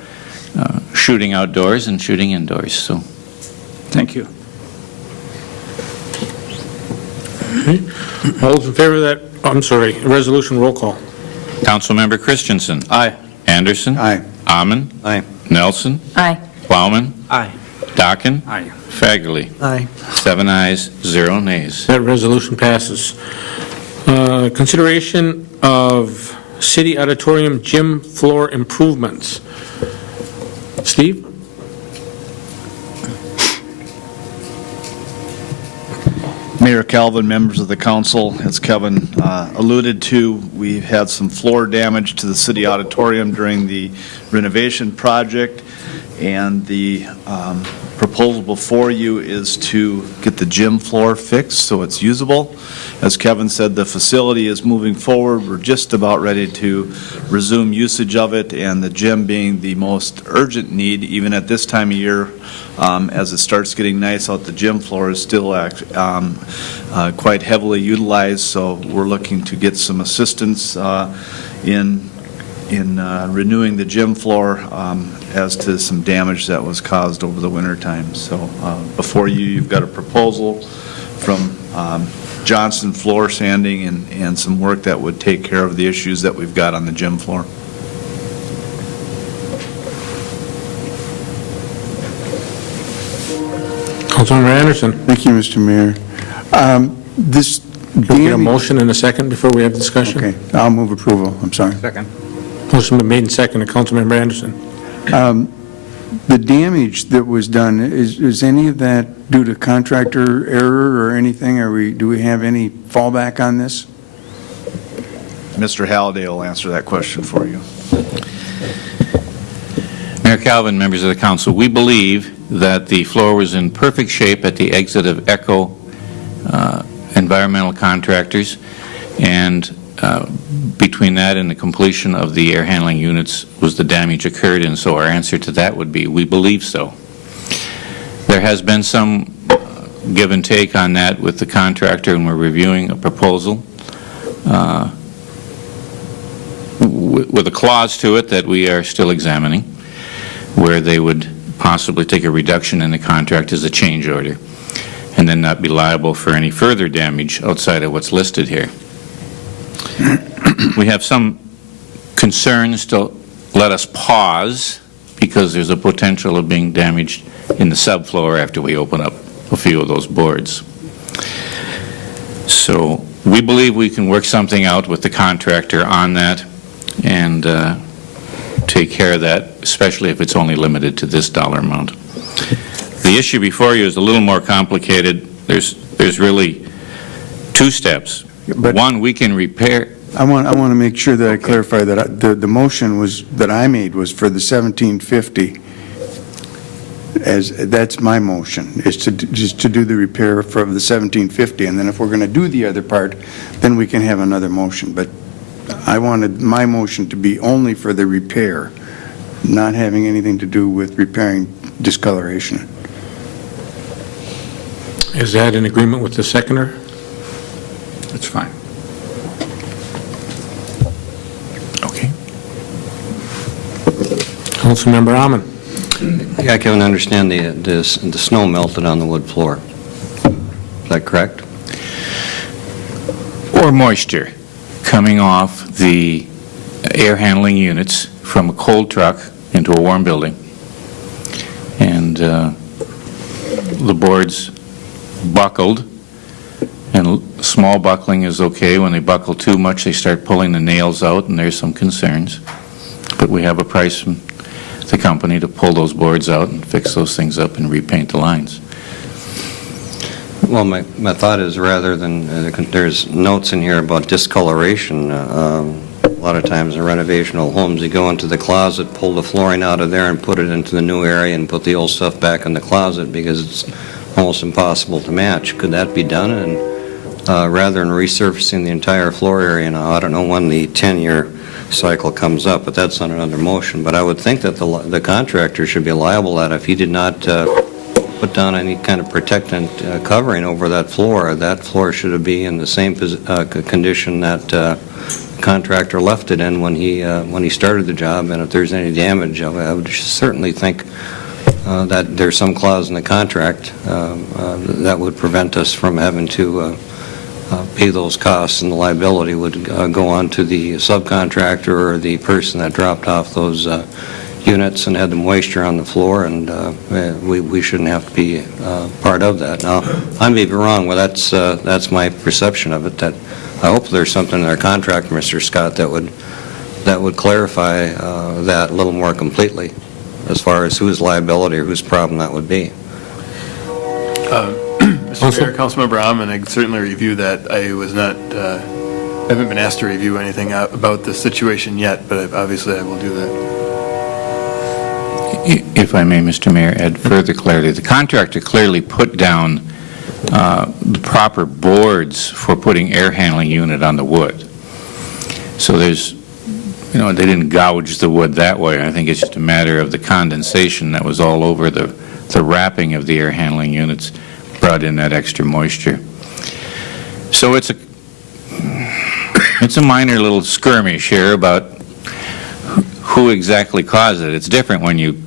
shooting outdoors and shooting indoors. So, Thank you. Okay. All those in favor of that, resolution, roll call. Councilmember Christensen. Aye. Anderson. Aye. Amman. Aye. Nelson. Aye. Plowman. Aye. Dockin. Aye. Fagerly. Aye. 7 ayes, 0 nays. That resolution passes. Consideration of city auditorium gym floor improvements. Steve? Mayor Calvin, members of the council, as Kevin alluded to, we've had some floor damage to the city auditorium during the renovation project, and the proposal before you is to get the gym floor fixed so it's usable. As Kevin said, the facility is moving forward. We're just about ready to resume usage of it, and the gym being the most urgent need, even at this time of year, as it starts getting nice out, the gym floor is still quite heavily utilized, so we're looking to get some assistance in renewing the gym floor as to some damage that was caused over the winter time. So before you've got a proposal from Johnson Floor Sanding and some work that would take care of the issues that we've got on the gym floor. Councilmember Anderson. Thank you, Mr. Mayor. This Can we get a motion in a second before we have discussion? Okay, I'll move approval. I'm sorry. Second. Motion been made and seconded. Councilmember Anderson. The damage that was done, is any of that due to contractor error or anything? Do we have any fallback on this? Mr. Halliday will answer that question for you. Mayor Calvin, members of the council, we believe that the floor was in perfect shape at the exit of Echo Environmental Contractors, and between that and the completion of the air handling units was the damage occurred, and so our answer to that would be, we believe so. There has been some give and take on that with the contractor, and we're reviewing a proposal with a clause to it that we are still examining, where they would possibly take a reduction in the contract as a change order, and then not be liable for any further damage outside of what's listed here. We have some concerns to let us pause because there's a potential of being damaged in the subfloor after we open up a few of those boards. So we believe we can work something out with the contractor on that and take care of that, especially if it's only limited to this dollar amount. The issue before you is a little more complicated. There's really two steps. One, we can repair. I want to make sure that I clarify that the motion that I made was for the 1750. That's my motion, is just to do the repair for the 1750, and then if we're going to do the other part, then we can have another motion. But I wanted my motion to be only for the repair, not having anything to do with repairing discoloration. Is that in agreement with the seconder? That's fine. Okay. Councilmember Ahman. Yeah, I can understand the snow melted on the wood floor. Is that correct? Or moisture coming off the air handling units from a cold truck into a warm building. And the boards buckled, and small buckling is okay. When they buckle too much, they start pulling the nails out, and there's some concerns. But we have a price from the company to pull those boards out and fix those things up and repaint the lines. Well, my thought is, rather than, there's notes in here about discoloration. A lot of times in renovational homes, you go into the closet, pull the flooring out of there and put it into the new area and put the old stuff back in the closet because it's almost impossible to match. Could that be done? And rather than resurfacing the entire floor area, now, I don't know when the 10-year cycle comes up, but that's on another motion. But I would think that the contractor should be liable that if he did not put down any kind of protectant covering over that floor should be in the same condition that the contractor left it in when he started the job. And if there's any damage, I would certainly think that there's some clause in the contract that would prevent us from having to pay those costs, and the liability would go on to the subcontractor or the person that dropped off those units and had the moisture on the floor, and we shouldn't have to be part of that. Now, I may be wrong, but that's my perception of it. That I hope there's something in our contract, Mr. Scott, that would clarify that a little more completely, as far as whose liability or whose problem that would be. Mr. Mayor, Councilmember Ahman, I certainly review that. I was not, haven't been asked to review anything about this situation yet, but obviously I will do that. If I may, Mr. Mayor, add further clarity. The contractor clearly put down the proper boards for putting air handling unit on the wood. So there's, they didn't gouge the wood that way. I think it's just a matter of the condensation that was all over the wrapping of the air handling units brought in that extra moisture. So it's a minor little skirmish here about who exactly caused it. It's different when you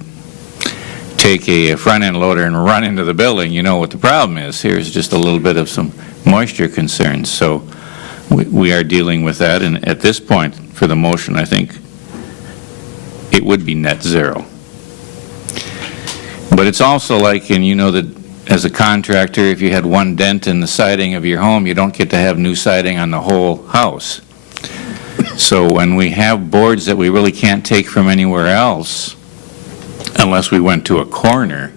take a front-end loader and run into the building. You know what the problem is. Here's just a little bit of some moisture concerns. So we are dealing with that, and at this point, for the motion, I think it would be net zero. But it's also like, and you know that as a contractor, if you had one dent in the siding of your home, you don't get to have new siding on the whole house. So when we have boards that we really can't take from anywhere else, unless we went to a corner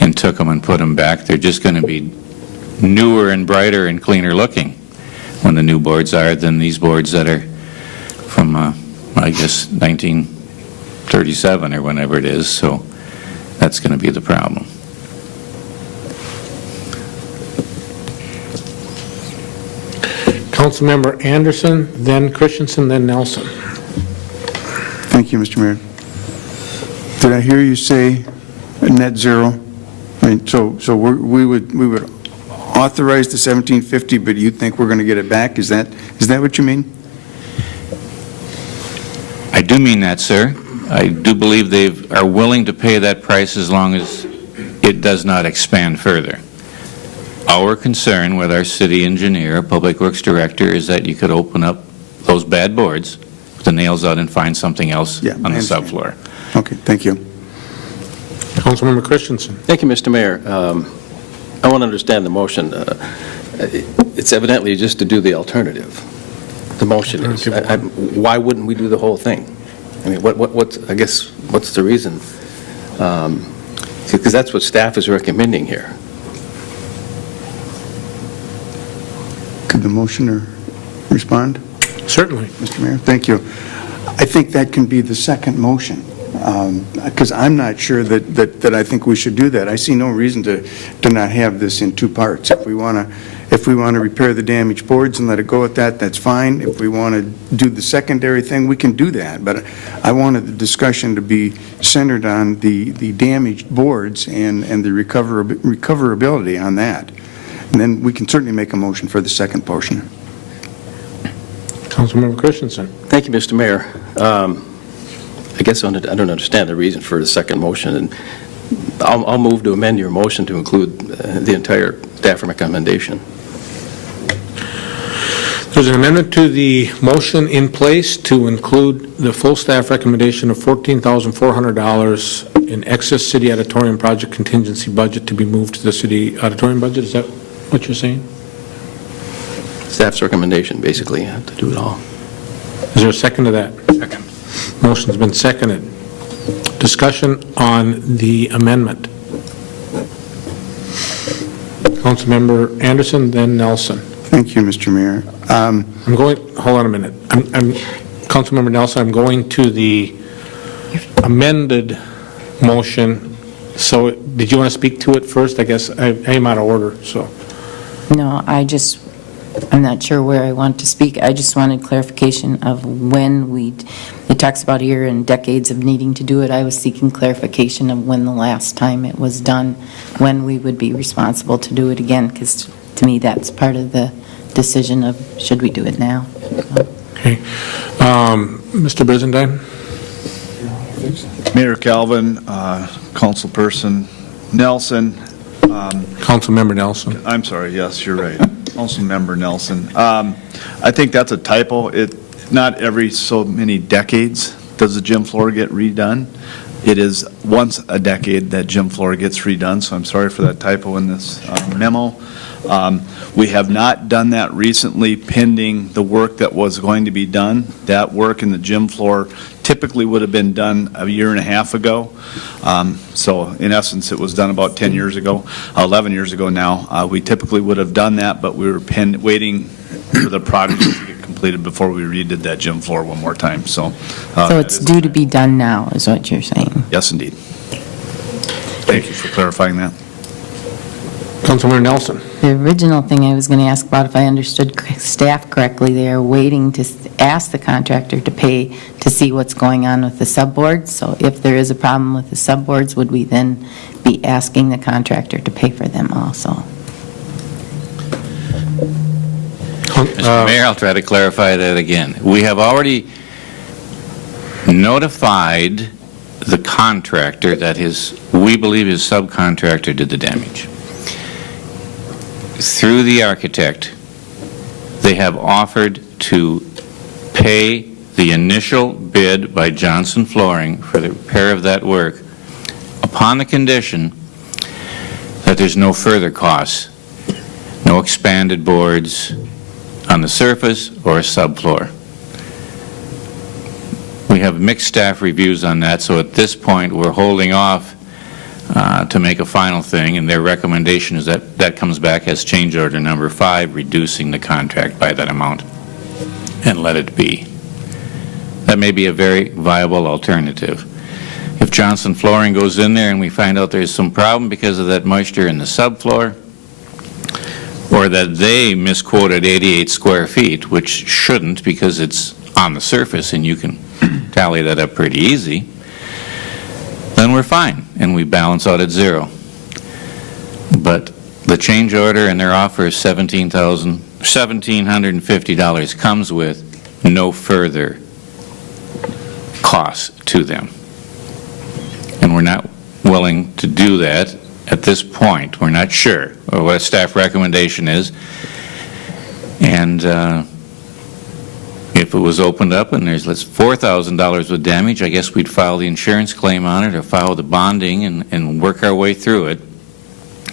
and took them and put them back, they're just going to be newer and brighter and cleaner looking when the new boards are than these boards that are from, I guess, 1937 or whenever it is, so that's going to be the problem. Councilmember Anderson, then Christensen, then Nelson. Thank you, Mr. Mayor. Did I hear you say net zero? I mean, so we would authorize the 1750, but you think we're going to get it back? Is that what you mean? I do mean that, sir. I do believe they are willing to pay that price as long as it does not expand further. Our concern with our city engineer, public works director, is that you could open up those bad boards with the nails out and find something else on the subfloor. Okay, thank you. Councilmember Christensen. Thank you, Mr. Mayor. I want to understand the motion. It's evidently just to do the alternative. The motion is. Why wouldn't we do the whole thing? I mean, what's the reason? Because that's what staff is recommending here. Could the motioner respond? Certainly. Mr. Mayor, thank you. I think that can be the second motion, because I'm not sure that I think we should do that. I see no reason to not have this in two parts. If we want to repair the damaged boards and let it go at that, that's fine. If we want to do the secondary thing, we can do that. But I wanted the discussion to be centered on the damaged boards and the recoverability on that. And then we can certainly make a motion for the second portion. Councilmember Christensen. Thank you, Mr. Mayor. I guess I don't understand the reason for the second motion, and I'll move to amend your motion to include the entire staff recommendation. There's an amendment to the motion in place to include the full staff recommendation of $14,400 in excess city auditorium project contingency budget to be moved to the city auditorium budget. Is that what you're saying? Staff's recommendation, basically, to do it all. Is there a second to that? Second. Motion's been seconded. Discussion on the amendment. Councilmember Anderson, then Nelson. Thank you, Mr. Mayor. Hold on a minute. Councilmember Nelson, I'm going to the amended motion. So did you want to speak to it first? I guess I am out of order, so. No, I'm not sure where I want to speak. I just wanted clarification of when it talks about here in decades of needing to do it. I was seeking clarification of when the last time it was done, when we would be responsible to do it again, because to me, that's part of the decision of should we do it now. Okay. Mr. Brizendine? Mayor Calvin, Councilperson Nelson. Councilmember Nelson. I'm sorry, yes, you're right. Councilmember Nelson. I think that's a typo. Not every so many decades does the gym floor get redone. It is once a decade that gym floor gets redone, so I'm sorry for that typo in this memo. We have not done that recently pending the work that was going to be done. That work in the gym floor typically would have been done a year and a half ago. So in essence, it was done about 10 years ago, 11 years ago now. We typically would have done that, but we were waiting for the project to get completed before we redid that gym floor one more time. So It's due to be done now, is what you're saying? Yes, indeed. Thank you for clarifying that. Councilmember Nelson. The original thing I was going to ask about, if I understood staff correctly, they are waiting to ask the contractor to pay to see what's going on with the subboards. So if there is a problem with the subboards, would we then be asking the contractor to pay for them also? Mr. Mayor, I'll try to clarify that again. We have already notified the contractor that we believe his subcontractor did the damage. Through the architect, they have offered to pay the initial bid by Johnson Flooring for the repair of that work upon the condition that there's no further costs, no expanded boards on the surface or a subfloor. We have mixed staff reviews on that, so at this point we're holding off to make a final thing, and their recommendation is that that comes back as change order number 5, reducing the contract by that amount, and let it be. That may be a very viable alternative. If Johnson Flooring goes in there and we find out there's some problem because of that moisture in the subfloor, or that they misquoted 88 square feet, which shouldn't because it's on the surface and you can tally that up pretty easy, then we're fine and we balance out at zero. But the change order and their offer of $1,750 comes with no further cost to them. And we're not willing to do that at this point. We're not sure what a staff recommendation is. And if it was opened up and there's, let's $4,000 with damage, I guess we'd file the insurance claim on it or file the bonding and work our way through it,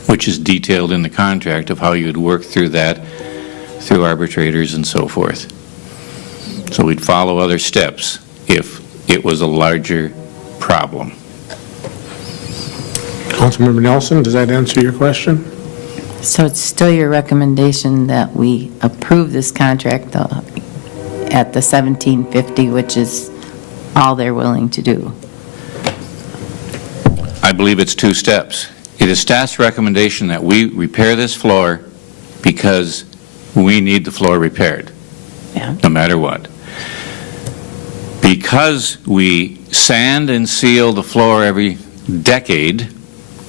which is detailed in the contract of how you would work through that, through arbitrators and so forth. So we'd follow other steps if it was a larger problem. Councilmember Nelson, does that answer your question? So it's still your recommendation that we approve this contract though, at the $1,750, which is all they're willing to do? I believe it's two steps. It is staff's recommendation that we repair this floor because we need the floor repaired, no matter what. Because we sand and seal the floor every decade,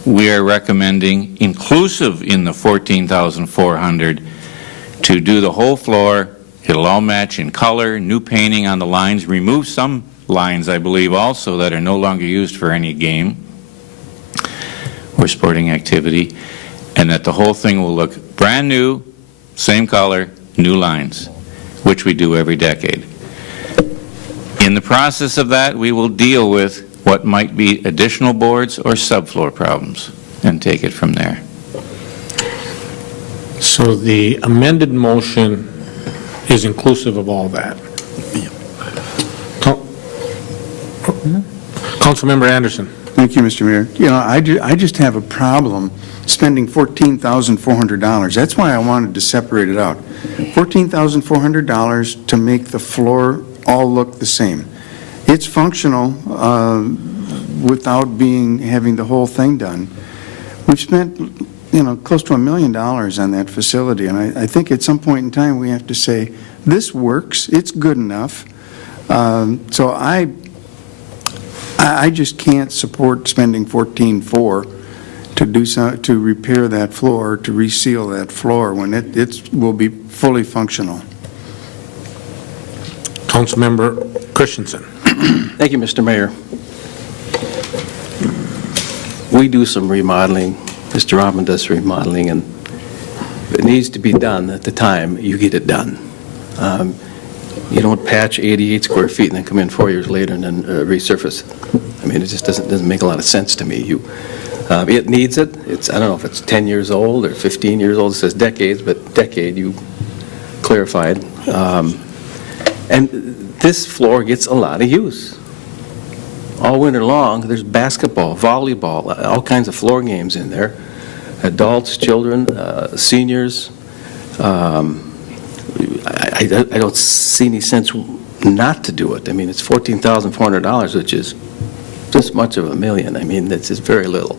we are recommending, inclusive in the $14,400, to do the whole floor. It'll all match in color, new painting on the lines, remove some lines, I believe, also that are no longer used for any game or sporting activity, and that the whole thing will look brand new, same color, new lines, which we do every decade. In the process of that, we will deal with what might be additional boards or subfloor problems and take it from there. So the amended motion is inclusive of all that? Councilmember Anderson. Thank you, Mr. Mayor. You know, I just have a problem spending $14,400. That's why I wanted to separate it out. $14,400 to make the floor all look the same. It's functional without having the whole thing done. We've spent, close to $1 million on that facility, and I think at some point in time we have to say, this works, it's good enough. So I just can't support spending $14,400 to repair that floor, to reseal that floor when it will be fully functional. Councilmember Christensen. Thank you, Mr. Mayor. We do some remodeling. Mr. Robin does remodeling, and if it needs to be done at the time, you get it done. You don't patch 88 square feet and then come in 4 years later and then resurface it. I mean, it just doesn't make a lot of sense to me. It needs it. I don't know if it's 10 years old or 15 years old. It says decades, but decade you clarified. And this floor gets a lot of use. All winter long, there's basketball, volleyball, all kinds of floor games in there. Adults, children, seniors. I don't see any sense not to do it. I mean, it's $14,400, which is this much of $1 million. I mean, that's just very little.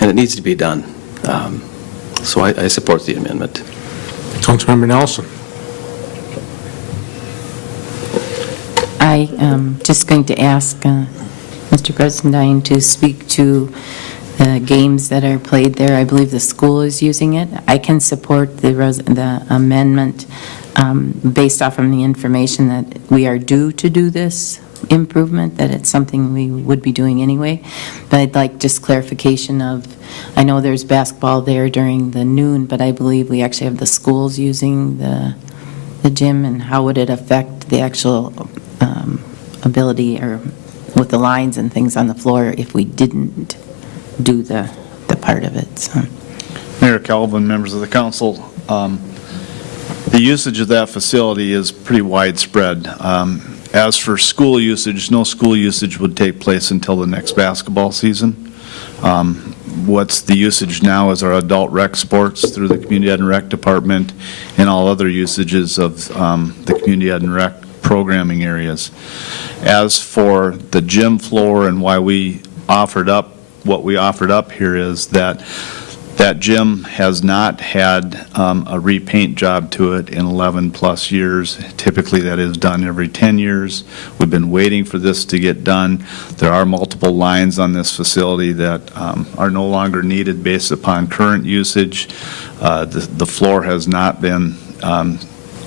And it needs to be done. So I support the amendment. Councilmember Nelson. I am just going to ask Mr. Bresendine to speak to the games that are played there. I believe the school is using it. I can support the amendment based off of the information that we are due to do this improvement, that it's something we would be doing anyway. But I'd like just clarification of, I know there's basketball there during the noon, but I believe we actually have the schools using the gym, and how would it affect the actual ability or with the lines and things on the floor if we didn't do the part of it. So. Mayor Calvin, members of the council, the usage of that facility is pretty widespread. As for school usage, no school usage would take place until the next basketball season. What's the usage now is our adult rec sports through the Community Ed and Rec Department and all other usages of the Community Ed and Rec programming areas. As for the gym floor and why we offered up, what we offered up here is that that gym has not had a repaint job to it in 11-plus years. Typically, that is done every 10 years. We've been waiting for this to get done. There are multiple lines on this facility that are no longer needed based upon current usage. The floor has not been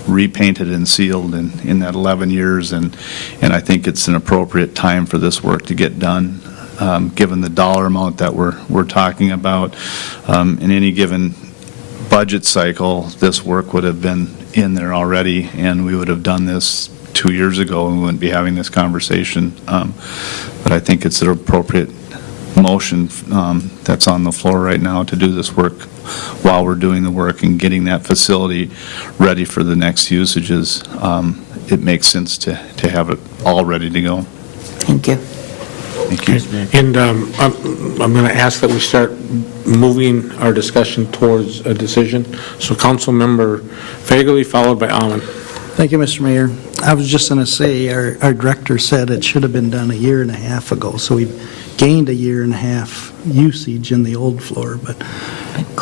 repainted and sealed in that 11 years, and I think it's an appropriate time for this work to get done. Given the dollar amount that we're talking about, in any given budget cycle, this work would have been in there already, and we would have done this 2 years ago, and we wouldn't be having this conversation. But I think it's an appropriate motion that's on the floor right now to do this work while we're doing the work and getting that facility ready for the next usages. It makes sense to have it all ready to go. Thank you. Thank you. And I'm going to ask that we start moving our discussion towards a decision. So Councilmember Fagerly, followed by Allen. Thank you, Mr. Mayor. I was just going to say, our director said it should have been done a year and a half ago, so we've gained a year and a half usage in the old floor. But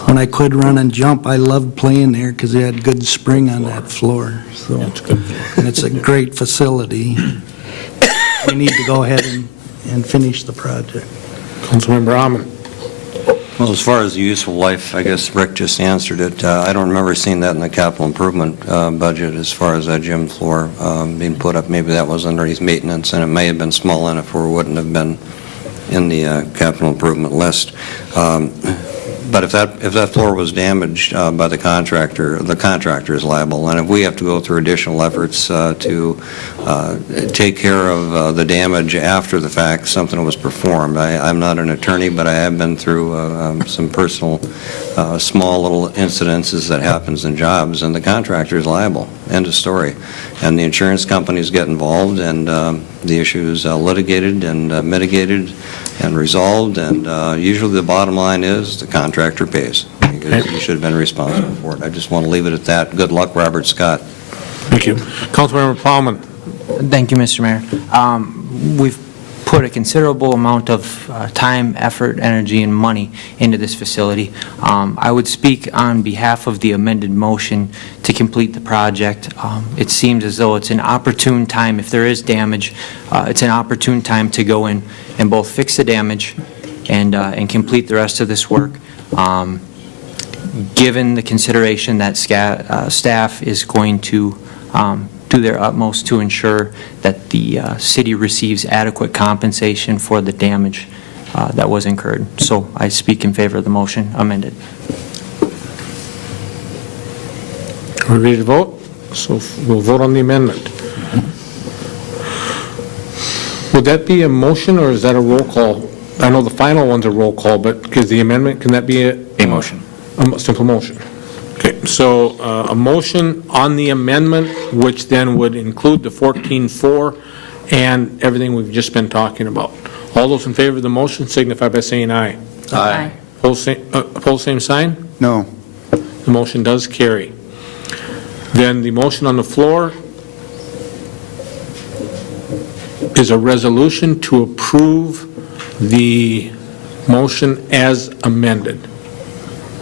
when I could run and jump, I loved playing there because they had good spring on that floor. So, and it's a great facility. We need to go ahead and finish the project. Councilmember Allen. Well, as far as the useful life, I guess Rick just answered it. I don't remember seeing that in the capital improvement budget as far as that gym floor being put up. Maybe that was underneath maintenance, and it may have been small enough or wouldn't have been in the capital improvement list. But if that floor was damaged by the contractor is liable. And if we have to go through additional efforts to take care of the damage after the fact, something was performed. I'm not an attorney, but I have been through some personal small little incidences that happens in jobs, and the contractor is liable. End of story. And the insurance companies get involved, and the issue is litigated and mitigated and resolved, and usually the bottom line is the contractor pays, because you should have been responsible for it. I just want to leave it at that. Good luck, Robert Scott. Thank you. Councilmember Plowman. Thank you, Mr. Mayor. We've put a considerable amount of time, effort, energy, and money into this facility. I would speak on behalf of the amended motion to complete the project. It seems as though it's an opportune time, if there is damage, it's an opportune time to go in and both fix the damage and complete the rest of this work. Given the consideration that staff is going to do their utmost to ensure that the city receives adequate compensation for the damage that was incurred. So I speak in favor of the motion amended. Are we ready to vote? So we'll vote on the amendment. Would that be a motion, or is that a roll call? I know the final one's a roll call, but because the amendment, can that be a motion? A simple motion. Okay, so a motion on the amendment, which then would include the 14-4 and everything we've just been talking about. All those in favor of the motion signify by saying aye. Aye. Opposed, same sign? No. The motion does carry. Then the motion on the floor is a resolution to approve the motion as amended.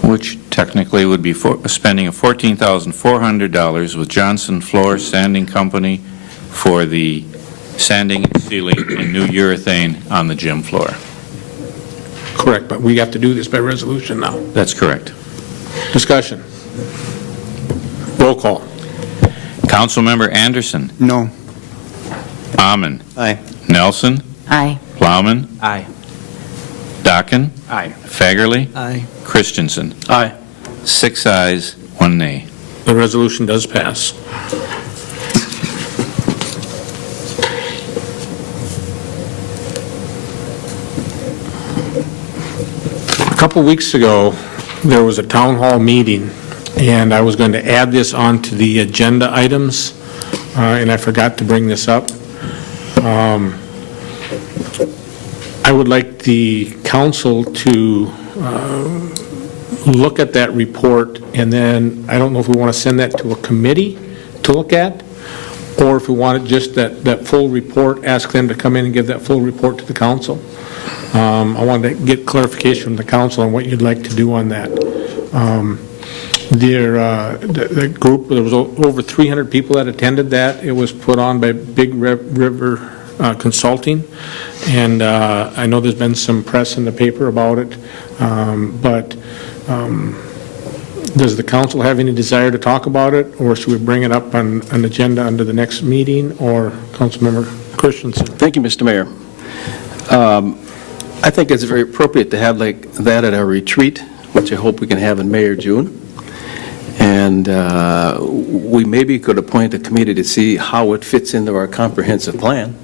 Which technically would be spending of $14,400 with Johnson Floor Sanding Company for the sanding and sealing and new urethane on the gym floor. Correct, but we have to do this by resolution now. That's correct. Discussion. Roll call. Councilmember Anderson. No. Amon. Aye. Nelson. Aye. Plowman. Aye. Dockin. Aye. Fagerly. Aye. Christensen. Aye. 6 ayes, 1 nay. The resolution does pass. A couple weeks ago, there was a town hall meeting, and I was going to add this onto the agenda items, and I forgot to bring this up. I would like the council to look at that report, and then I don't know if we want to send that to a committee to look at, or if we wanted just that full report, ask them to come in and give that full report to the council. I wanted to get clarification from the council on what you'd like to do on that. The group, there was over 300 people that attended that. It was put on by Big River Consulting, and I know there's been some press in the paper about it, but does the council have any desire to talk about it, or should we bring it up on an agenda under the next meeting, or Councilmember Christensen? Thank you, Mr. Mayor. I think it's very appropriate to have like that at our retreat, which I hope we can have in May or June. And we maybe could appoint a committee to see how it fits into our comprehensive plan,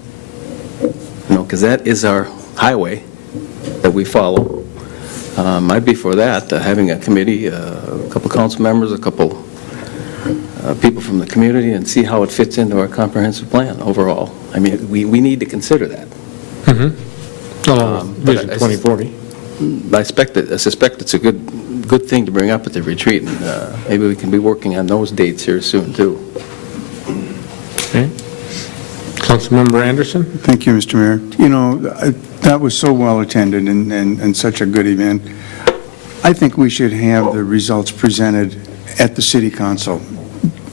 because that is our highway that we follow. I'd be for that, having a committee, a couple council members, a couple people from the community, and see how it fits into our comprehensive plan overall. I mean, we need to consider that. Vision 2040. I suspect it's a good thing to bring up at the retreat, and maybe we can be working on those dates here soon, too. Okay. Councilmember Anderson? Thank you, Mr. Mayor. You know, that was so well attended and such a good event. I think we should have the results presented at the city council.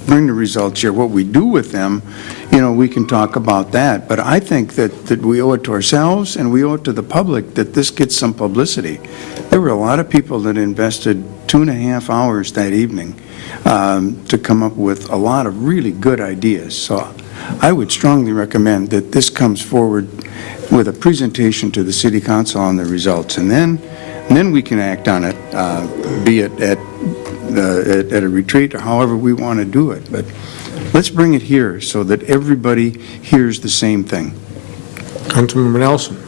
Bring the results here. What we do with them, we can talk about that. But I think that we owe it to ourselves and we owe it to the public that this gets some publicity. There were a lot of people that invested 2.5 hours that evening to come up with a lot of really good ideas. So I would strongly recommend that this comes forward with a presentation to the city council on the results. And then we can act on it, be it at a retreat or however we want to do it. But let's bring it here so that everybody hears the same thing. Councilmember Nelson?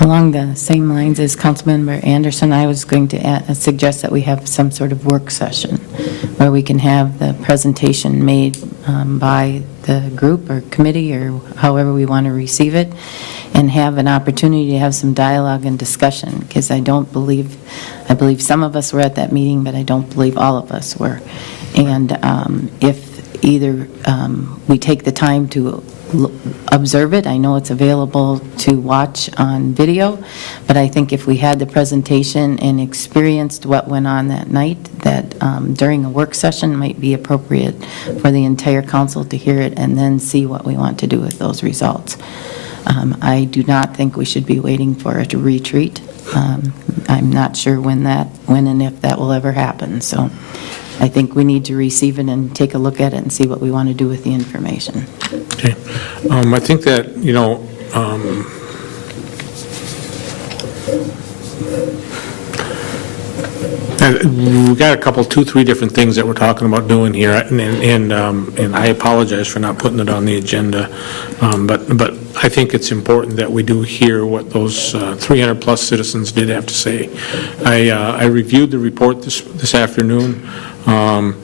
Along the same lines as Councilmember Anderson, I was going to suggest that we have some sort of work session where we can have the presentation made by the group or committee or however we want to receive it, and have an opportunity to have some dialogue and discussion, because I believe some of us were at that meeting, but I don't believe all of us were. And if either we take the time to observe it, I know it's available to watch on video, but I think if we had the presentation and experienced what went on that night, that during a work session might be appropriate for the entire council to hear it and then see what we want to do with those results. I do not think we should be waiting for a retreat. I'm not sure when and if that will ever happen. So I think we need to receive it and take a look at it and see what we want to do with the information. Okay. I think that, we've got a couple, 2-3 different things that we're talking about doing here, and I apologize for not putting it on the agenda, but I think it's important that we do hear what those 300-plus citizens did have to say. I reviewed the report this afternoon, and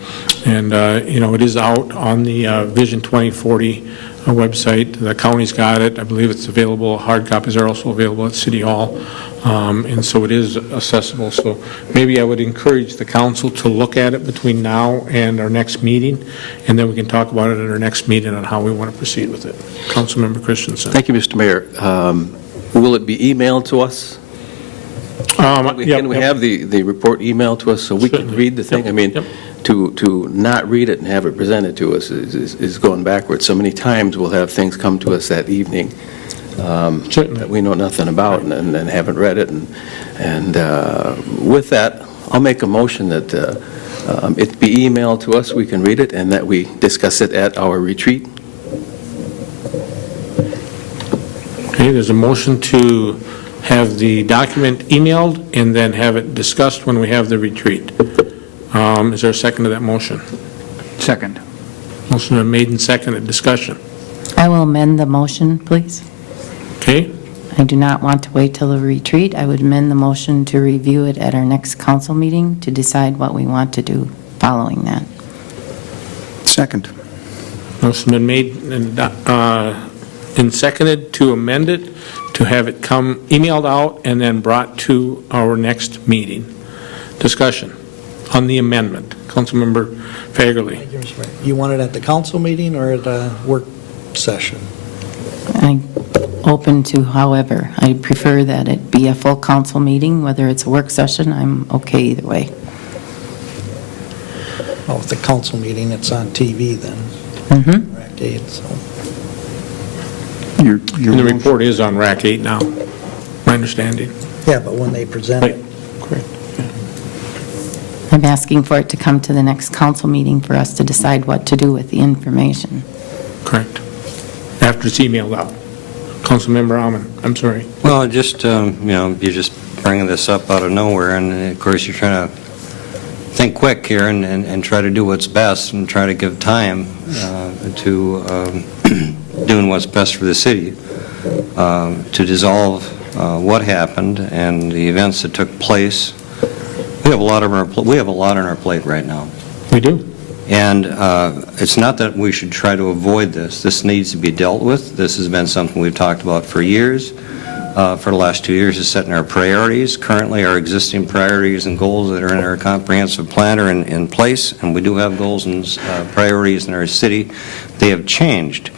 it is out on the Vision 2040 website. The county's got it. I believe it's available. Hard copies are also available at City Hall. And so it is accessible. So maybe I would encourage the council to look at it between now and our next meeting, and then we can talk about it at our next meeting on how we want to proceed with it. Councilmember Christensen. Thank you, Mr. Mayor. Will it be emailed to us? Can we have the report emailed to us so we can read the thing? I mean, to not read it and have it presented to us is going backwards. So many times we'll have things come to us that evening that we know nothing about and haven't read it. And with that, I'll make a motion that it be emailed to us, we can read it, and that we discuss it at our retreat. Okay, there's a motion to have the document emailed and then have it discussed when we have the retreat. Is there a second to that motion? Second. Motion been made and seconded. Discussion. I will amend the motion, please. Okay. I do not want to wait till the retreat. I would amend the motion to review it at our next council meeting to decide what we want to do following that. Second. Motion been made and seconded to amend it, to have it come emailed out and then brought to our next meeting. Discussion. on the amendment. Councilmember Fagerly. You want it at the council meeting or at a work session? I'm open to however. I prefer that it be a full council meeting, whether it's a work session, I'm okay either way. Oh, at the council meeting, it's on TV then. Mm-hmm. Rack 8, so. And the report is on Rack 8 now, my understanding. Yeah, but when they present it. Correct. I'm asking for it to come to the next council meeting for us to decide what to do with the information. Correct. After it's emailed out. Councilmember Alman, I'm sorry. Well, just, you're just bringing this up out of nowhere, and of course, you're trying to think quick here and try to do what's best and try to give time to doing what's best for the city, to dissolve what happened and the events that took place. We have a lot on our plate right now. We do. And it's not that we should try to avoid this. This needs to be dealt with. This has been something we've talked about for years. For the last 2 years, is setting our priorities. Currently, our existing priorities and goals that are in our comprehensive plan are in place, and we do have goals and priorities in our city. They have changed.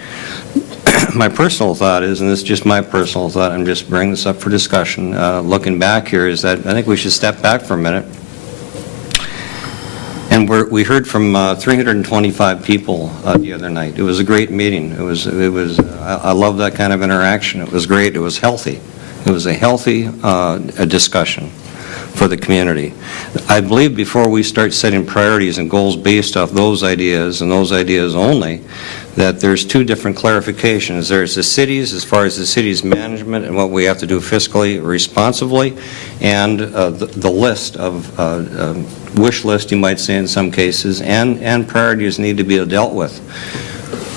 My personal thought is, and this is just my personal thought, I'm just bringing this up for discussion, looking back here, is that I think we should step back for a minute. And we heard from 325 people the other night. It was a great meeting. I love that kind of interaction. It was great. It was healthy. It was a healthy discussion for the community. I believe before we start setting priorities and goals based off those ideas and those ideas only, that there's two different clarifications. There's the cities, as far as the city's management and what we have to do fiscally responsibly, and the list of wish list, you might say in some cases, and priorities need to be dealt with.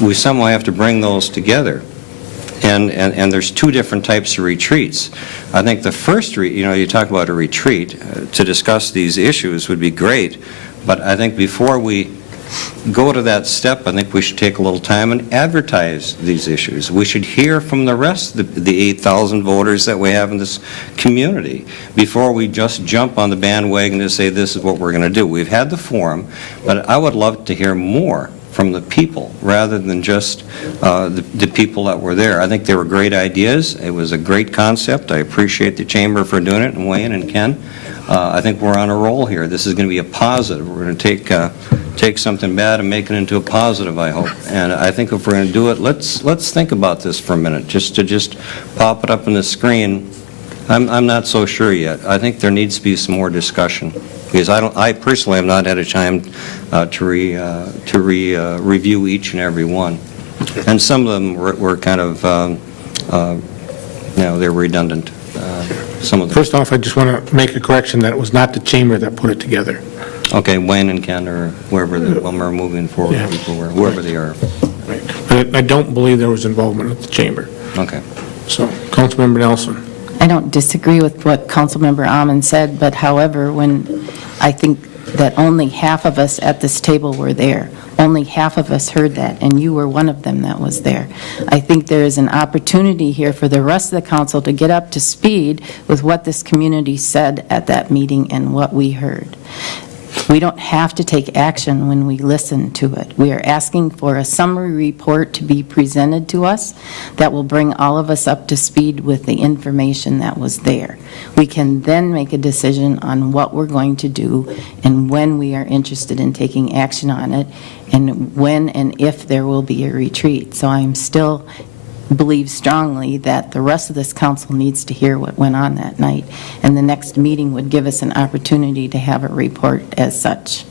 We somehow have to bring those together. And there's two different types of retreats. I think the first, you talk about a retreat to discuss these issues would be great, but I think before we go to that step, I think we should take a little time and advertise these issues. We should hear from the rest of the 8,000 voters that we have in this community before we just jump on the bandwagon to say this is what we're going to do. We've had the forum, but I would love to hear more from the people rather than just the people that were there. I think they were great ideas. It was a great concept. I appreciate the Chamber for doing it, and Wayne and Ken. I think we're on a roll here. This is going to be a positive. We're going to take something bad and make it into a positive, I hope. And I think if we're going to do it, let's think about this for a minute. Just pop it up on the screen. I'm not so sure yet. I think there needs to be some more discussion, because I personally have not had a time to review each and every one, and some of them were kind of they're redundant. Some of them. First off, I just want to make a correction that it was not the chamber that put it together. Okay, Wayne and Ken, or wherever the are moving forward, Yeah. people were, whoever they are. Right. But I don't believe there was involvement with the chamber. Okay. So, Councilmember Nelson. I don't disagree with what Councilmember Amon said, but however, when I think that only half of us at this table were there, only half of us heard that, and you were one of them that was there. I think there is an opportunity here for the rest of the council to get up to speed with what this community said at that meeting and what we heard. We don't have to take action when we listen to it. We are asking for a summary report to be presented to us that will bring all of us up to speed with the information that was there. We can then make a decision on what we're going to do and when we are interested in taking action on it, and when and if there will be a retreat. So I'm still believe strongly that the rest of this council needs to hear what went on that night, and the next meeting would give us an opportunity to have a report as such.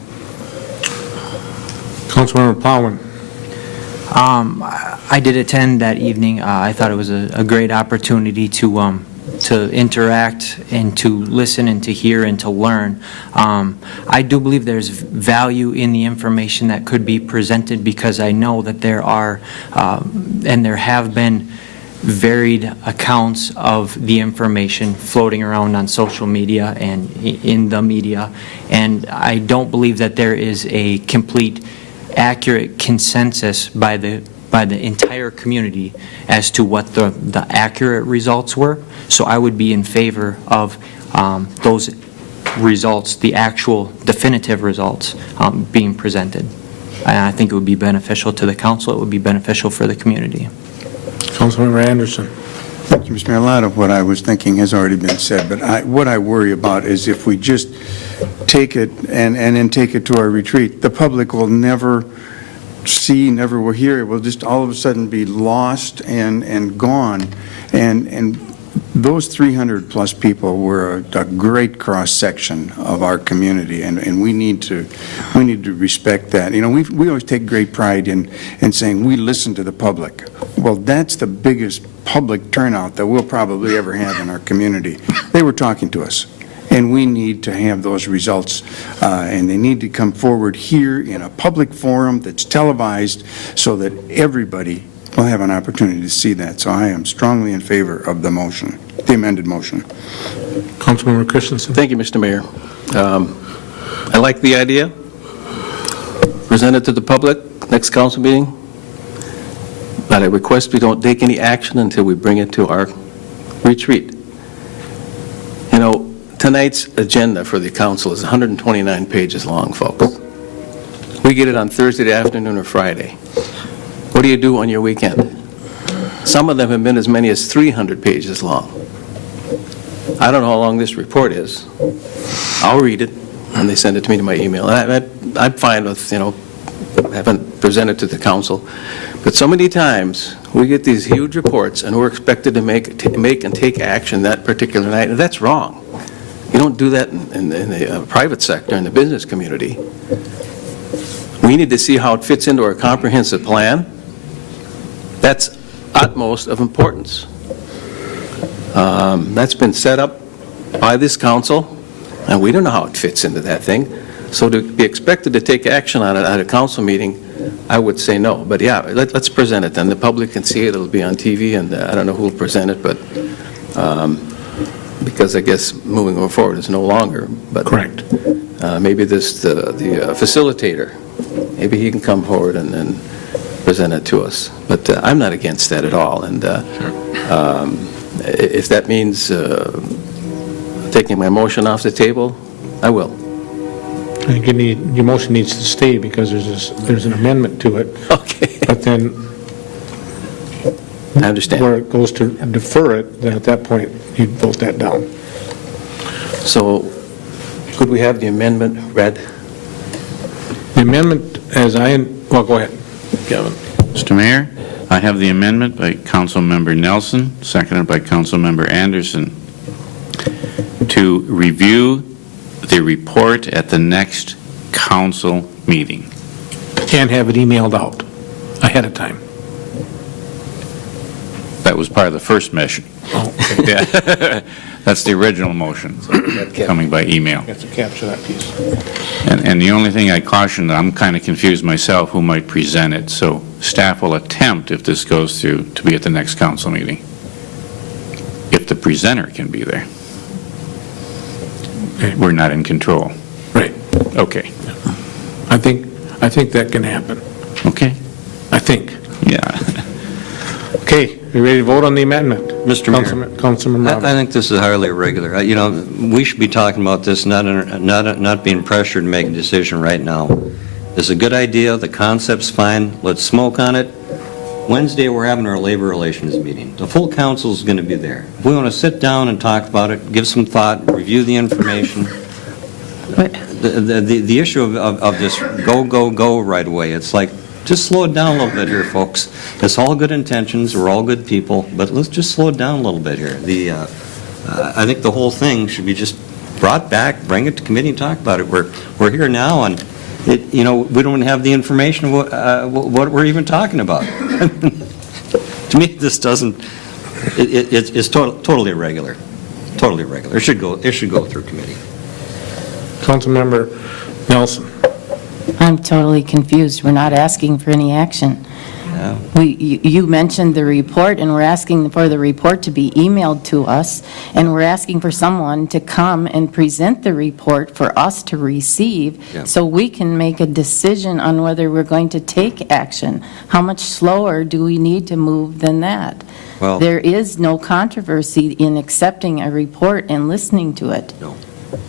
Councilmember Plowman. I did attend that evening. I thought it was a great opportunity to interact and to listen and to hear and to learn. I do believe there's value in the information that could be presented, because I know that there are and there have been varied accounts of the information floating around on social media and in the media, and I don't believe that there is a complete accurate consensus by the entire community as to what the accurate results were. So I would be in favor of those results, the actual definitive results being presented. And I think it would be beneficial to the council, it would be beneficial for the community. Councilmember Anderson. Thank you, Mr. Mayor. A lot of what I was thinking has already been said, but what I worry about is if we just take it and then take it to our retreat, the public will never see, never will hear. It will just all of a sudden be lost and gone. And those 300-plus people were a great cross-section of our community, and we need to respect that. You know, we always take great pride in saying we listen to the public. Well, that's the biggest public turnout that we'll probably ever have in our community. They were talking to us, and we need to have those results, and they need to come forward here in a public forum that's televised so that everybody will have an opportunity to see that. So I am strongly in favor of the motion, the amended motion. Councilmember Christensen. Thank you, Mr. Mayor. I like the idea. Present it to the public, next council meeting. But I request we don't take any action until we bring it to our retreat. You know, tonight's agenda for the council is 129 pages long, folks. We get it on Thursday afternoon or Friday. What do you do on your weekend? Some of them have been as many as 300 pages long. I don't know how long this report is. I'll read it, and they send it to me to my email. I'm fine with, you know, having presented to the council. But so many times, we get these huge reports, and we're expected to make and take action that particular night, and that's wrong. You don't do that in the private sector, in the business community. We need to see how it fits into our comprehensive plan. That's utmost of importance. That's been set up by this council, and we don't know how it fits into that thing. So to be expected to take action on it at a council meeting, I would say no. But yeah, let's present it then. The public can see it. It'll be on TV, and I don't know who will present it, but because I guess moving forward is no longer. But correct. Maybe the facilitator, maybe he can come forward and then present it to us. But I'm not against that at all. And if that means taking my motion off the table, I will. I think your motion needs to stay because there's an amendment to it. Okay. But then, I understand. Where it goes to defer it, then at that point, you'd vote that down. So, could we have the amendment read? The amendment, well, go ahead, Kevin. Mr. Mayor, I have the amendment by Councilmember Nelson, seconded by Councilmember Anderson, to review the report at the next council meeting. And have it emailed out ahead of time. That was part of the first motion. Oh, okay. Yeah. That's the original motion, coming by email. You have to capture that piece. And the only thing I caution, I'm kind of confused myself who might present it, so staff will attempt, if this goes through, to be at the next council meeting, if the presenter can be there. Okay. We're not in control. Right. Okay. I think that can happen. Okay. I think. Yeah. Okay, we ready to vote on the amendment? Mr. Mayor, Councilman Robbins. I think this is highly irregular. You know, we should be talking about this, not being pressured to make a decision right now. It's a good idea. The concept's fine. Let's smoke on it. Wednesday, we're having our labor relations meeting. The full council is going to be there. If we want to sit down and talk about it, give some thought, review the information. The issue of this go right away, it's like, just slow it down a little bit here, folks. It's all good intentions. We're all good people, but let's just slow it down a little bit here. I think the whole thing should be just brought back, bring it to committee and talk about it. We're here now, and we don't have the information of what we're even talking about. To me, this doesn't. It's totally irregular. Totally irregular. It should go through committee. Councilmember Nelson. I'm totally confused. We're not asking for any action. Yeah. You mentioned the report, and we're asking for the report to be emailed to us, and we're asking for someone to come and present the report for us to receive, Yeah. so we can make a decision on whether we're going to take action. How much slower do we need to move than that? Well, There is no controversy in accepting a report and listening to it. no.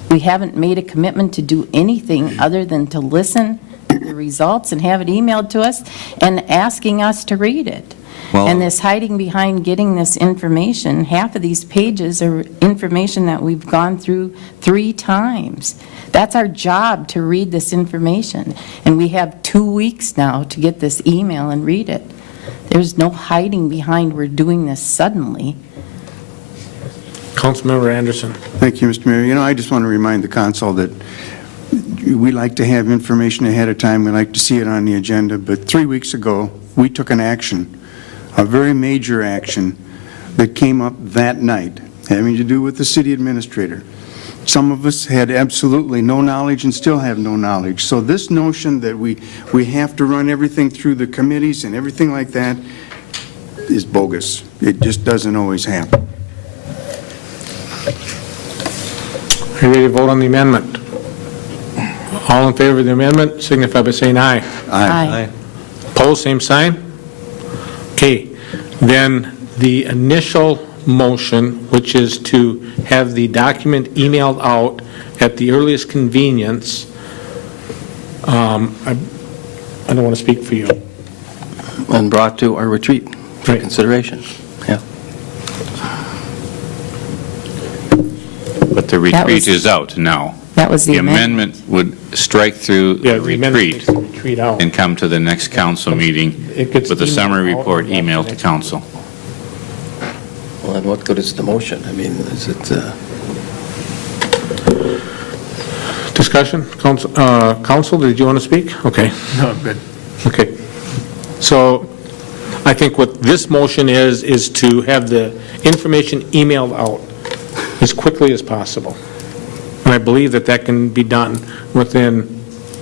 We haven't made a commitment to do anything other than to listen to the results and have it emailed to us and asking us to read it. Well- And this hiding behind getting this information, half of these pages are information that we've gone through 3 times. That's our job, to read this information. And we have 2 weeks now to get this email and read it. There's no hiding behind we're doing this suddenly. Councilmember Anderson. Thank you, Mr. Mayor. You know, I just want to remind the council that we like to have information ahead of time. We like to see it on the agenda. But 3 weeks ago, we took an action, a very major action that came up that night, having to do with the city administrator. Some of us had absolutely no knowledge and still have no knowledge. So this notion that we have to run everything through the committees and everything like that is bogus. It just doesn't always happen. Are you ready to vote on the amendment? All in favor of the amendment signify by saying aye. Aye. Opposed, same sign? Okay, then the initial motion, which is to have the document emailed out at the earliest convenience, I don't want to speak for you. And brought to our retreat for Right. consideration. Yeah. But the That retreat was- is out now. That was the amendment. would strike through Yeah, the the amendment retreat takes the retreat out. and come to the next council meeting It gets with a summary emailed out report and emailed to next- council. Well, and what good is the motion? I mean, is it, Discussion? Council, did you want to speak? Okay. No, I'm good. Okay. So I think what this motion is to have the information emailed out as quickly as possible. And I believe that that can be done within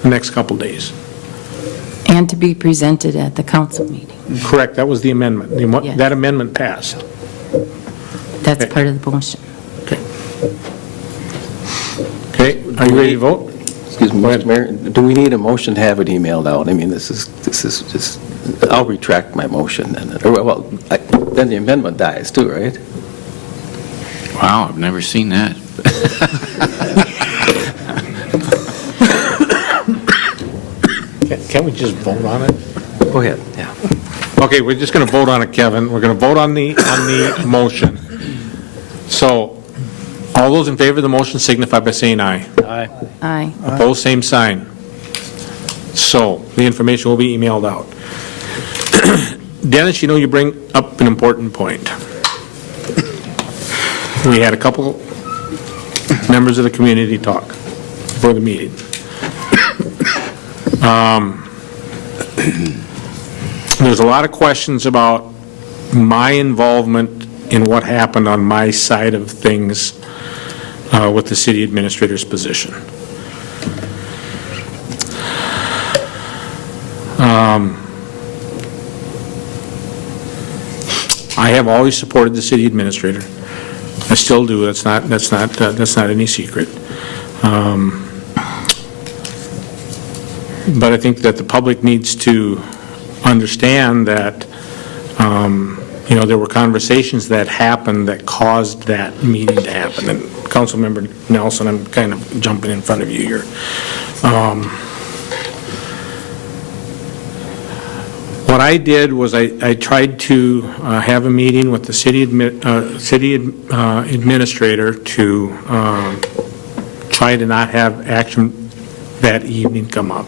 the next couple days. And to be presented at the council meeting. Correct, that was the amendment. Yes. That amendment passed. That's Okay. part of the motion. Okay. Okay, are you ready to vote? excuse me, Mr. Mayor, do we need a motion to have it emailed out? I mean, this is just, I'll retract my motion then. Or, well, then the amendment dies too, right? Wow, I've never seen that. Can't we just vote on it? Go ahead, yeah. Okay, we're just going to vote on it, Kevin. We're going to vote on the motion. So, all those in favor of the motion signify by saying aye. Aye. Aye. Opposed, same sign. So, the information will be emailed out. Dennis, you know, you bring up an important point. We had a couple members of the community talk before the meeting. There's a lot of questions about my involvement in what happened on my side of things with the city administrator's position. I have always supported the city administrator. I still do. That's not any secret. But I think that the public needs to understand that, you know, there were conversations that happened that caused that meeting to happen. And Councilmember Nelson, I'm kind of jumping in front of you here. What I did was I tried to have a meeting with the city administrator to try to not have action that evening come up.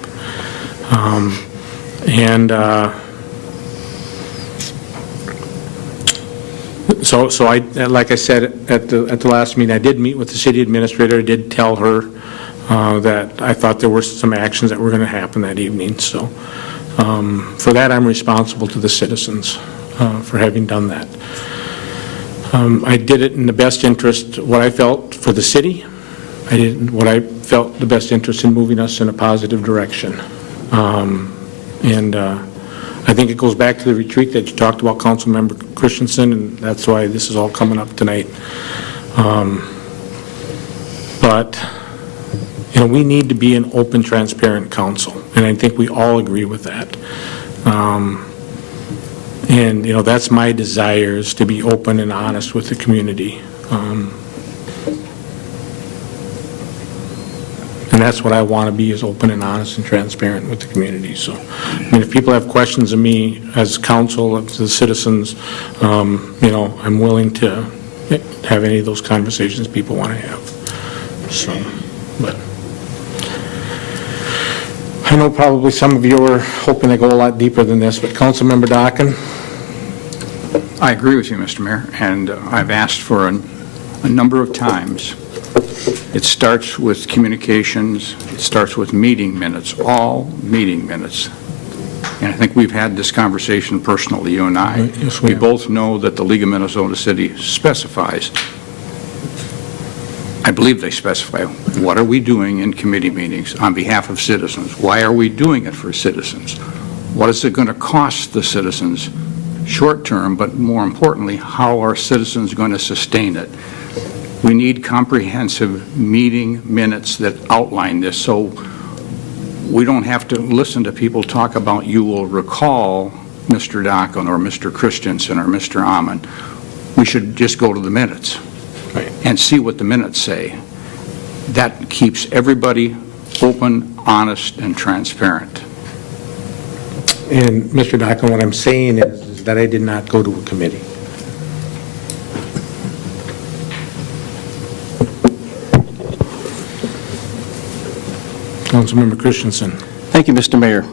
So I, like I said at the last meeting, I did meet with the city administrator. I did tell her that I thought there were some actions that were going to happen that evening. So for that, I'm responsible to the citizens for having done that. I did it in the best interest, what I felt for the city. I did what I felt the best interest in moving us in a positive direction. I think it goes back to the retreat that you talked about, Councilmember Christensen, and that's why this is all coming up tonight. But, you know, we need to be an open, transparent council, and I think we all agree with that. And, you know, that's my desire, is to be open and honest with the community. And that's what I want to be, is open and honest and transparent with the community. So, I mean, if people have questions of me as counsel, of the citizens, you know, I'm willing to have any of those conversations people want to have. So, but I know probably some of you are hoping to go a lot deeper than this, but Councilmember Dockin? I agree with you, Mr. Mayor, and I've asked for a number of times. It starts with communications, it starts with meeting minutes, all meeting minutes. And I think we've had this conversation personally, you and I. Yes, we have. both know that the League of Minnesota City specifies, I believe they specify, what are we doing in committee meetings on behalf of citizens? Why are we doing it for citizens? What is it going to cost the citizens short term, but more importantly, how are citizens going to sustain it? We need comprehensive meeting minutes that outline this, so we don't have to listen to people talk about, you will recall, Mr. Dockin or Mr. Christensen or Mr. Amon. We should just go to the minutes and see what the minutes say. That keeps everybody open, honest, and transparent. And Mr. Dockin, what I'm saying is that I did not go to a committee. Councilmember Christensen. Thank you, Mr. Mayor.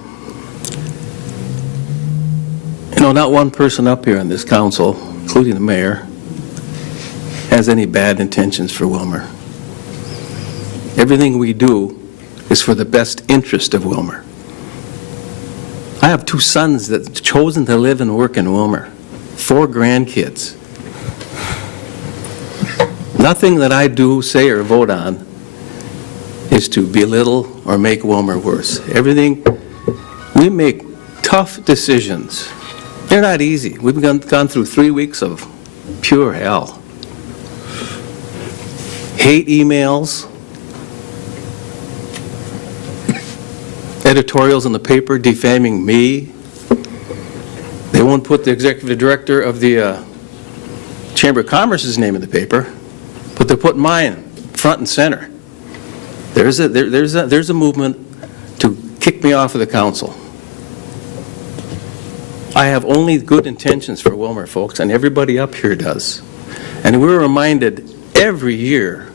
You know, not one person up here on this council, including the mayor, has any bad intentions for Willmar. Everything we do is for the best interest of Willmar. I have 2 sons that have chosen to live and work in Willmar, 4 grandkids. Nothing that I do, say, or vote on is to belittle or make Willmar worse. Everything, we make tough decisions. They're not easy. We've gone through 3 weeks of pure hell. Hate emails, editorials in the paper defaming me. They won't put the executive director of the Chamber of Commerce's name in the paper, but they're putting mine front and center. There's a movement to kick me off of the council. I have only good intentions for Willmar, folks, and everybody up here does. And we're reminded every year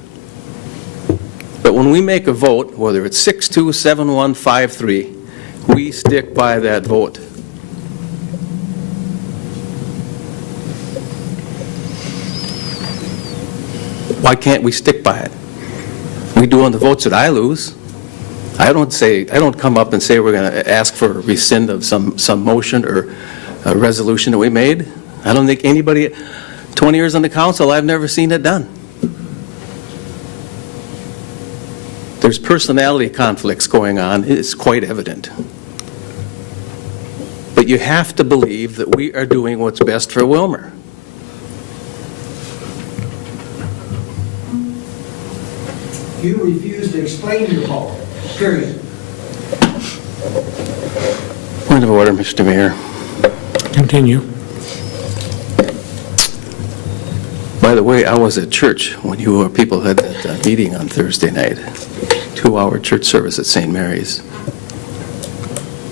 that when we make a vote, whether it's 6-2, 7-1, 5-3, we stick by that vote. Why can't we stick by it? We do on the votes that I lose. I don't come up and say we're going to ask for a rescind of some motion or a resolution that we made. I don't think anybody, 20 years on the council, I've never seen it done. There's personality conflicts going on. It's quite evident. But you have to believe that we are doing what's best for Willmar. You refuse to explain your vote, period. Point of order, Mr. Mayor. Continue. By the way, I was at church when you people had that meeting on Thursday night, 2-hour church service at St. Mary's.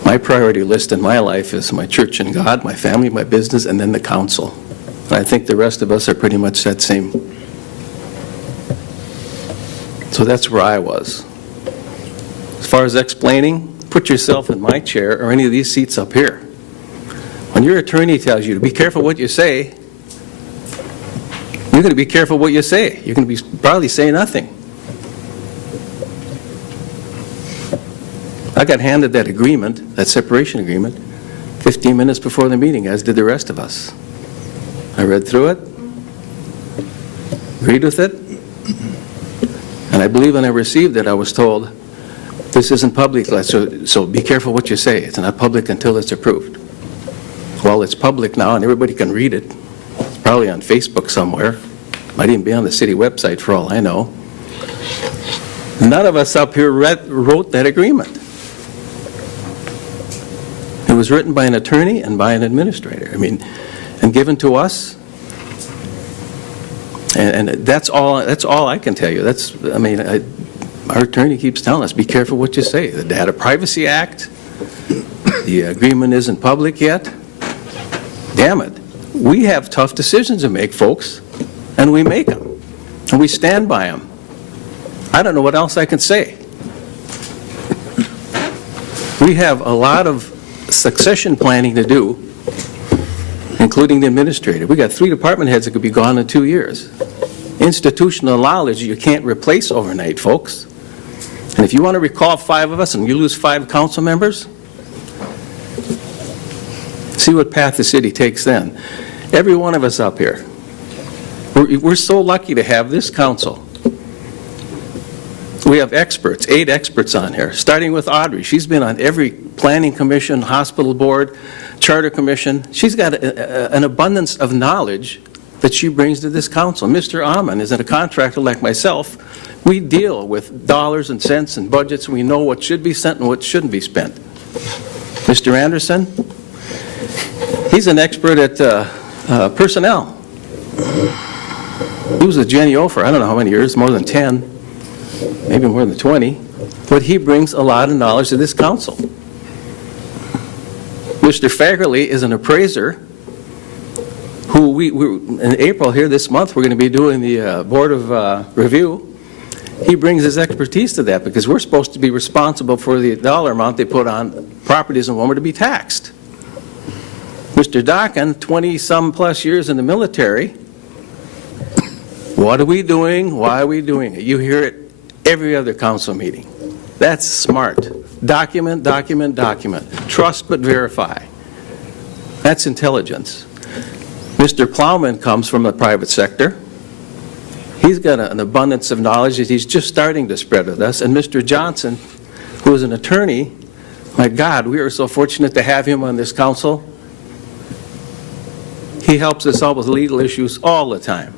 My priority list in my life is my church and God, my family, my business, and then the council. And I think the rest of us are pretty much that same. So that's where I was. As far as explaining, put yourself in my chair or any of these seats up here. When your attorney tells you to be careful what you say, you're going to be careful what you say. You're going to probably say nothing. I got handed that agreement, that separation agreement, 15 minutes before the meeting, as did the rest of us. I read through it, agreed with it, and I believe when I received it, I was told, this isn't public, so be careful what you say. It's not public until it's approved. Well, it's public now, and everybody can read it. It's probably on Facebook somewhere. Might even be on the city website, for all I know. None of us up here wrote that agreement. It was written by an attorney and by an administrator. I mean, and given to us. And that's all I can tell you. our attorney keeps telling us, be careful what you say. The Data Privacy Act, the agreement isn't public yet. Damn it. We have tough decisions to make, folks, and we make them, and we stand by them. I don't know what else I can say. We have a lot of succession planning to do, including the administrator. We got 3 department heads that could be gone in 2 years. Institutional knowledge you can't replace overnight, folks. And if you want to recall 5 of us and you lose 5 council members, see what path the city takes then. Every one of us up here, we're so lucky to have this council. We have experts, 8 experts on here, starting with Audrey. She's been on every planning commission, hospital board, charter commission. She's got an abundance of knowledge that she brings to this council. Mr. Amon is a contractor like myself. We deal with dollars and cents and budgets. We know what should be spent and what shouldn't be spent. Mr. Anderson, he's an expert at personnel. He was a Genio for I don't know how many years, more than 10, maybe more than 20. But he brings a lot of knowledge to this council. Mr. Fagerly is an appraiser who we in April here this month, we're going to be doing the Board of Review. He brings his expertise to that because we're supposed to be responsible for the dollar amount they put on properties in Willmar to be taxed. Mr. Dockin, 20-some plus years in the military. What are we doing? Why are we doing it? You hear it every other council meeting. That's smart. Document, document, document. Trust but verify. That's intelligence. Mr. Plowman comes from the private sector. He's got an abundance of knowledge that he's just starting to spread with us. And Mr. Johnson, who is an attorney, my God, we are so fortunate to have him on this council. He helps us out with legal issues all the time.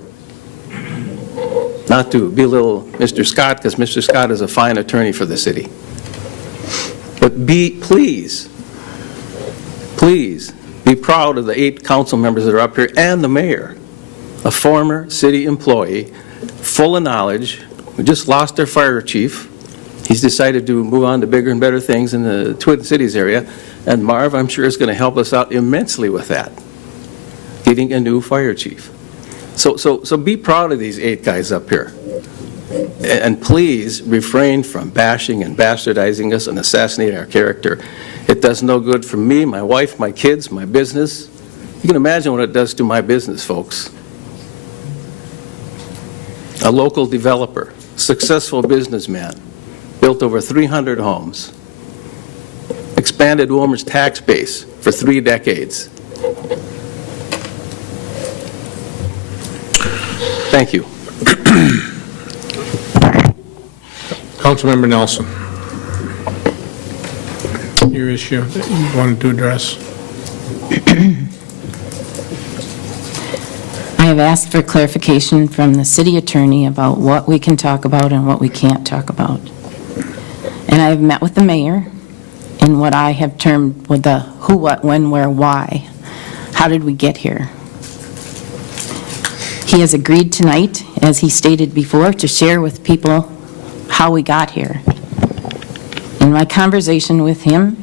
Not to belittle Mr. Scott, because Mr. Scott is a fine attorney for the city. But please be proud of the 8 council members that are up here and the mayor, a former city employee, full of knowledge. We just lost our fire chief. He's decided to move on to bigger and better things in the Twin Cities area. And Marv, I'm sure, is going to help us out immensely with that, getting a new fire chief. So be proud of these 8 guys up here. And please refrain from bashing and bastardizing us and assassinating our character. It does no good for me, my wife, my kids, my business. You can imagine what it does to my business, folks. A local developer, successful businessman, built over 300 homes, expanded Willmar's tax base for 3 decades. Thank you. Councilmember Nelson, your issue that you wanted to address. I have asked for clarification from the city attorney about what we can talk about and what we can't talk about. And I have met with the mayor in what I have termed with the who, what, when, where, why. How did we get here? He has agreed tonight, as he stated before, to share with people how we got here. In my conversation with him,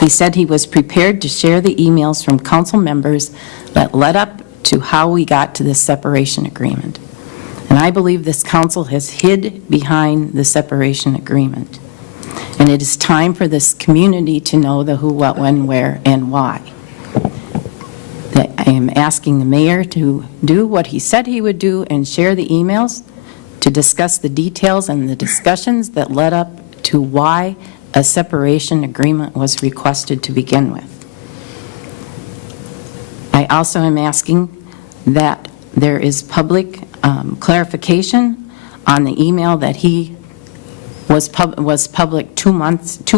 he said he was prepared to share the emails from council members that led up to how we got to this separation agreement. And I believe this council has hid behind the separation agreement. And it is time for this community to know the who, what, when, where, and why. That I am asking the mayor to do what he said he would do and share the emails to discuss the details and the discussions that led up to why a separation agreement was requested to begin with. I also am asking that there is public clarification on the email that he was public 2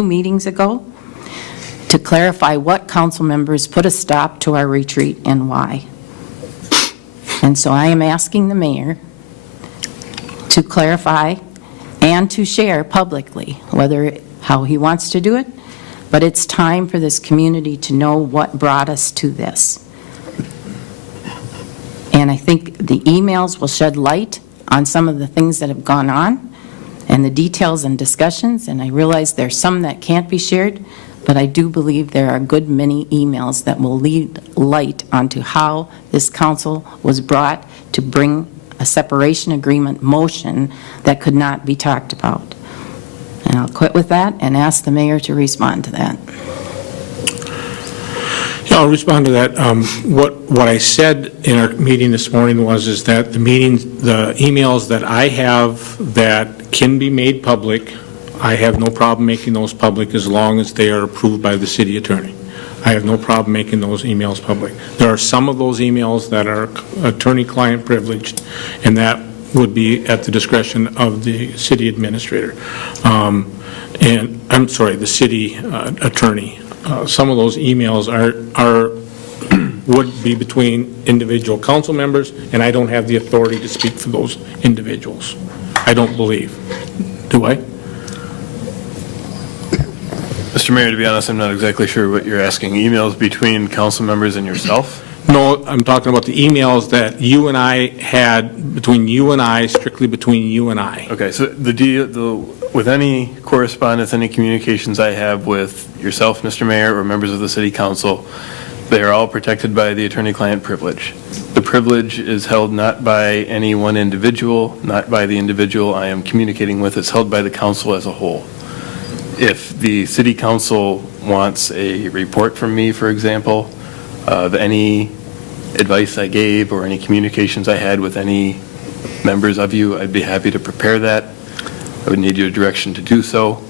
meetings ago, to clarify what council members put a stop to our retreat and why. And so I am asking the mayor to clarify and to share publicly how he wants to do it, but it's time for this community to know what brought us to this. And I think the emails will shed light on some of the things that have gone on, and the details and discussions, and I realize there's some that can't be shared, but I do believe there are a good many emails that will lead light onto how this council was brought to bring a separation agreement motion that could not be talked about. And I'll quit with that and ask the mayor to respond to that. Yeah, I'll respond to that. What I said in our meeting this morning is that the emails that I have that can be made public, I have no problem making those public as long as they are approved by the city attorney. I have no problem making those emails public. There are some of those emails that are attorney-client privileged, and that would be at the discretion of the city administrator. And I'm sorry, the city attorney. Some of those emails would be between individual council members, and I don't have the authority to speak for those individuals. I don't believe. Do I? Mr. Mayor, to be honest, I'm not exactly sure what you're asking. Emails between council members and yourself? No, I'm talking about the emails that you and I had between you and I, strictly between you and I. Okay, so with any correspondence, any communications I have with yourself, Mr. Mayor, or members of the city council, they are all protected by the attorney-client privilege. The privilege is held not by any one individual, not by the individual I am communicating with. It's held by the council as a whole. If the city council wants a report from me, for example, of any advice I gave or any communications I had with any members of you, I'd be happy to prepare that. I would need your direction to do so.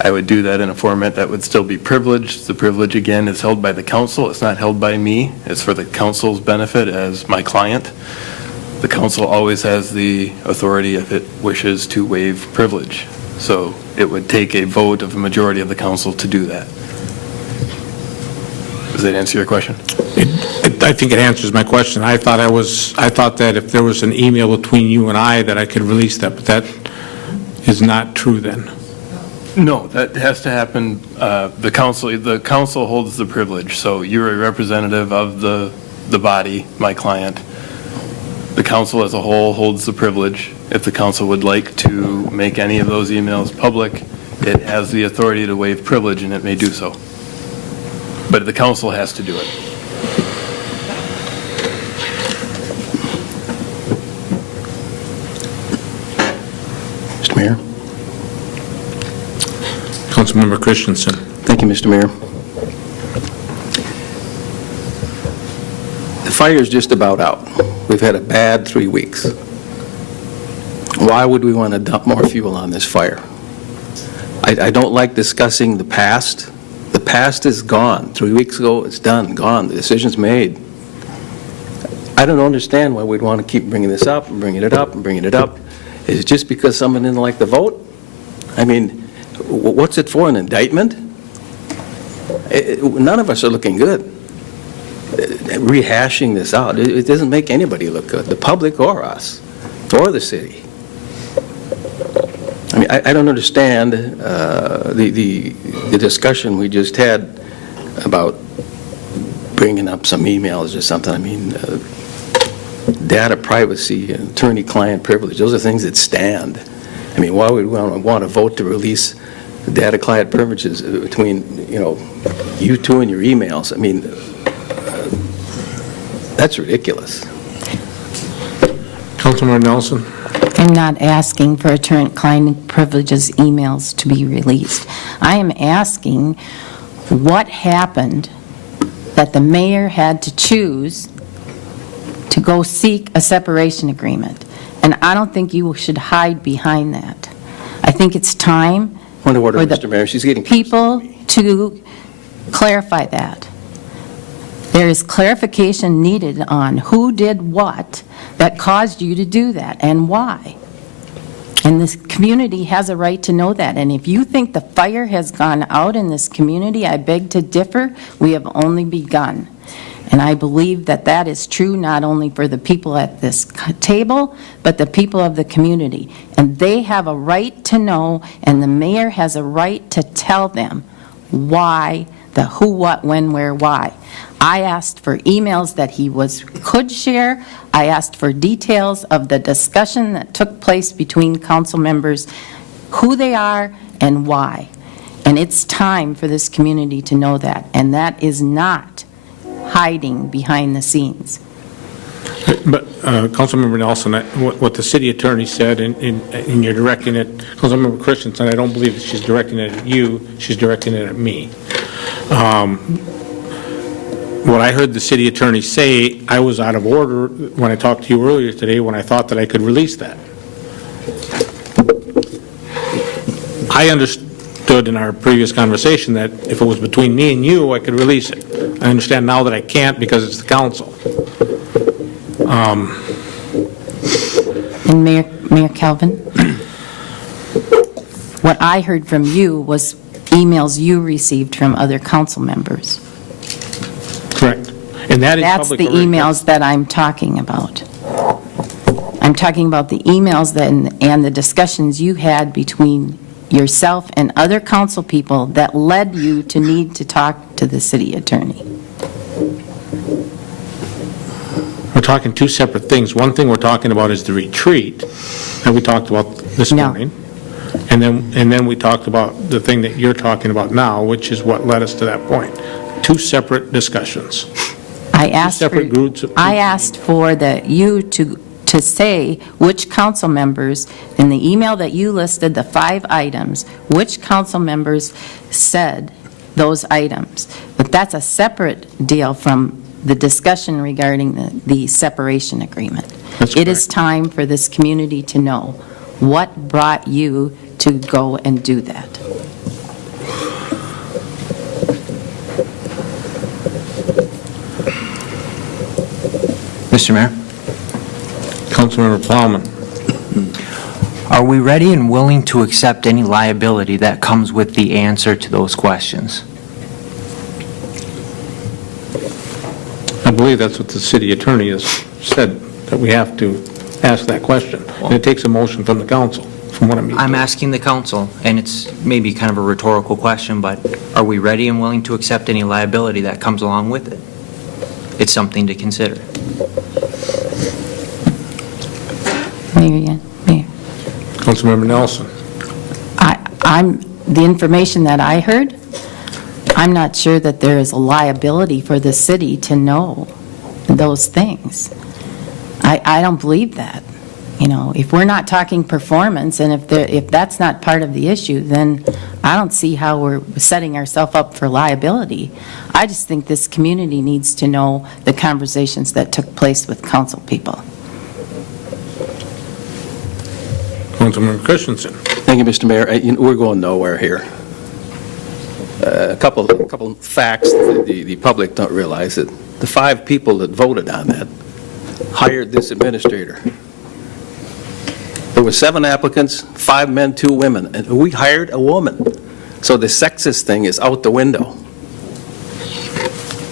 I would do that in a format that would still be privileged. The privilege, again, is held by the council. It's not held by me. It's for the council's benefit as my client. The council always has the authority, if it wishes, to waive privilege. So it would take a vote of a majority of the council to do that. Does that answer your question? I think it answers my question. I thought that if there was an email between you and I that I could release that, but that is not true then. No, that has to happen. The council holds the privilege. So you're a representative of the body, my client. The council as a whole holds the privilege. If the council would like to make any of those emails public, it has the authority to waive privilege, and it may do so. But the council has to do it. Mr. Mayor. Councilmember Christensen. Thank you, Mr. Mayor. The fire is just about out. We've had a bad 3 weeks. Why would we want to dump more fuel on this fire? I don't like discussing the past. The past is gone. 3 weeks ago, it's done, gone. The decision's made. I don't understand why we'd want to keep bringing this up and bringing it up and bringing it up. Is it just because someone didn't like the vote? I mean, what's it for, an indictment? None of us are looking good. Rehashing this out, it doesn't make anybody look good, the public or us, or the city. I mean, I don't understand the discussion we just had about bringing up some emails or something. I mean, data privacy, attorney-client privilege, those are things that stand. I mean, why would we want to vote to release the data-client privileges between, you two and your emails? I mean, that's ridiculous. Councilmember Nelson. I'm not asking for attorney-client privileges emails to be released. I am asking what happened that the mayor had to choose to go seek a separation agreement. And I don't think you should hide behind that. I think it's time Point of order, for the Mr. Mayor. She's getting people to clarify that. There is clarification needed on who did what that caused you to do that and why. And this community has a right to know that. And if you think the fire has gone out in this community, I beg to differ. We have only begun. And I believe that that is true not only for the people at this table, but the people of the community. And they have a right to know, and the mayor has a right to tell them why, the who, what, when, where, why. I asked for emails that he could share. I asked for details of the discussion that took place between council members who they are and why. And it's time for this community to know that, and that is not hiding behind the scenes. But, Councilmember Nelson, what the city attorney said, and you're directing it, Councilmember Christensen, I don't believe that she's directing it at you, she's directing it at me. What I heard the city attorney say, I was out of order when I talked to you earlier today when I thought that I could release that. I understood in our previous conversation that if it was between me and you, I could release it. I understand now that I can't because it's the council. And Mayor Calvin, what I heard from you was emails you received from other council members. Correct. And that is That's public the record. emails that I'm talking about. I'm talking about the emails and the discussions you had between yourself and other council people that led you to need to talk to the city attorney. We're talking two separate things. One thing we're talking about is the retreat that we talked about this morning. And then we talked about the thing that you're talking about now, which is what led us to that point. Two separate discussions. I asked separate groups. I asked for you to say which council members, in the email that you listed, the 5 items, which council members said those items. But that's a separate deal from the discussion regarding the separation agreement. It is time for this community to know what brought you to go and do that. Mr. Mayor? Councilmember Plowman. Are we ready and willing to accept any liability that comes with the answer to those questions? I believe that's what the city attorney has said, that we have to ask that question. And it takes a motion from the council, from what I'm asking the council, and it's maybe kind of a rhetorical question, but are we ready and willing to accept any liability that comes along with it? It's something to consider. Mayor. Councilmember Nelson. The information that I heard, I'm not sure that there is a liability for the city to know those things. I don't believe that. You know, if we're not talking performance, and if that's not part of the issue, then I don't see how we're setting ourselves up for liability. I just think this community needs to know the conversations that took place with council people. Councilmember Christensen. Thank you, Mr. Mayor. We're going nowhere here. A couple facts that the public don't realize, that the 5 people that voted on that hired this administrator. There were 7 applicants, 5 men, 2 women, and we hired a woman. So the sexist thing is out the window.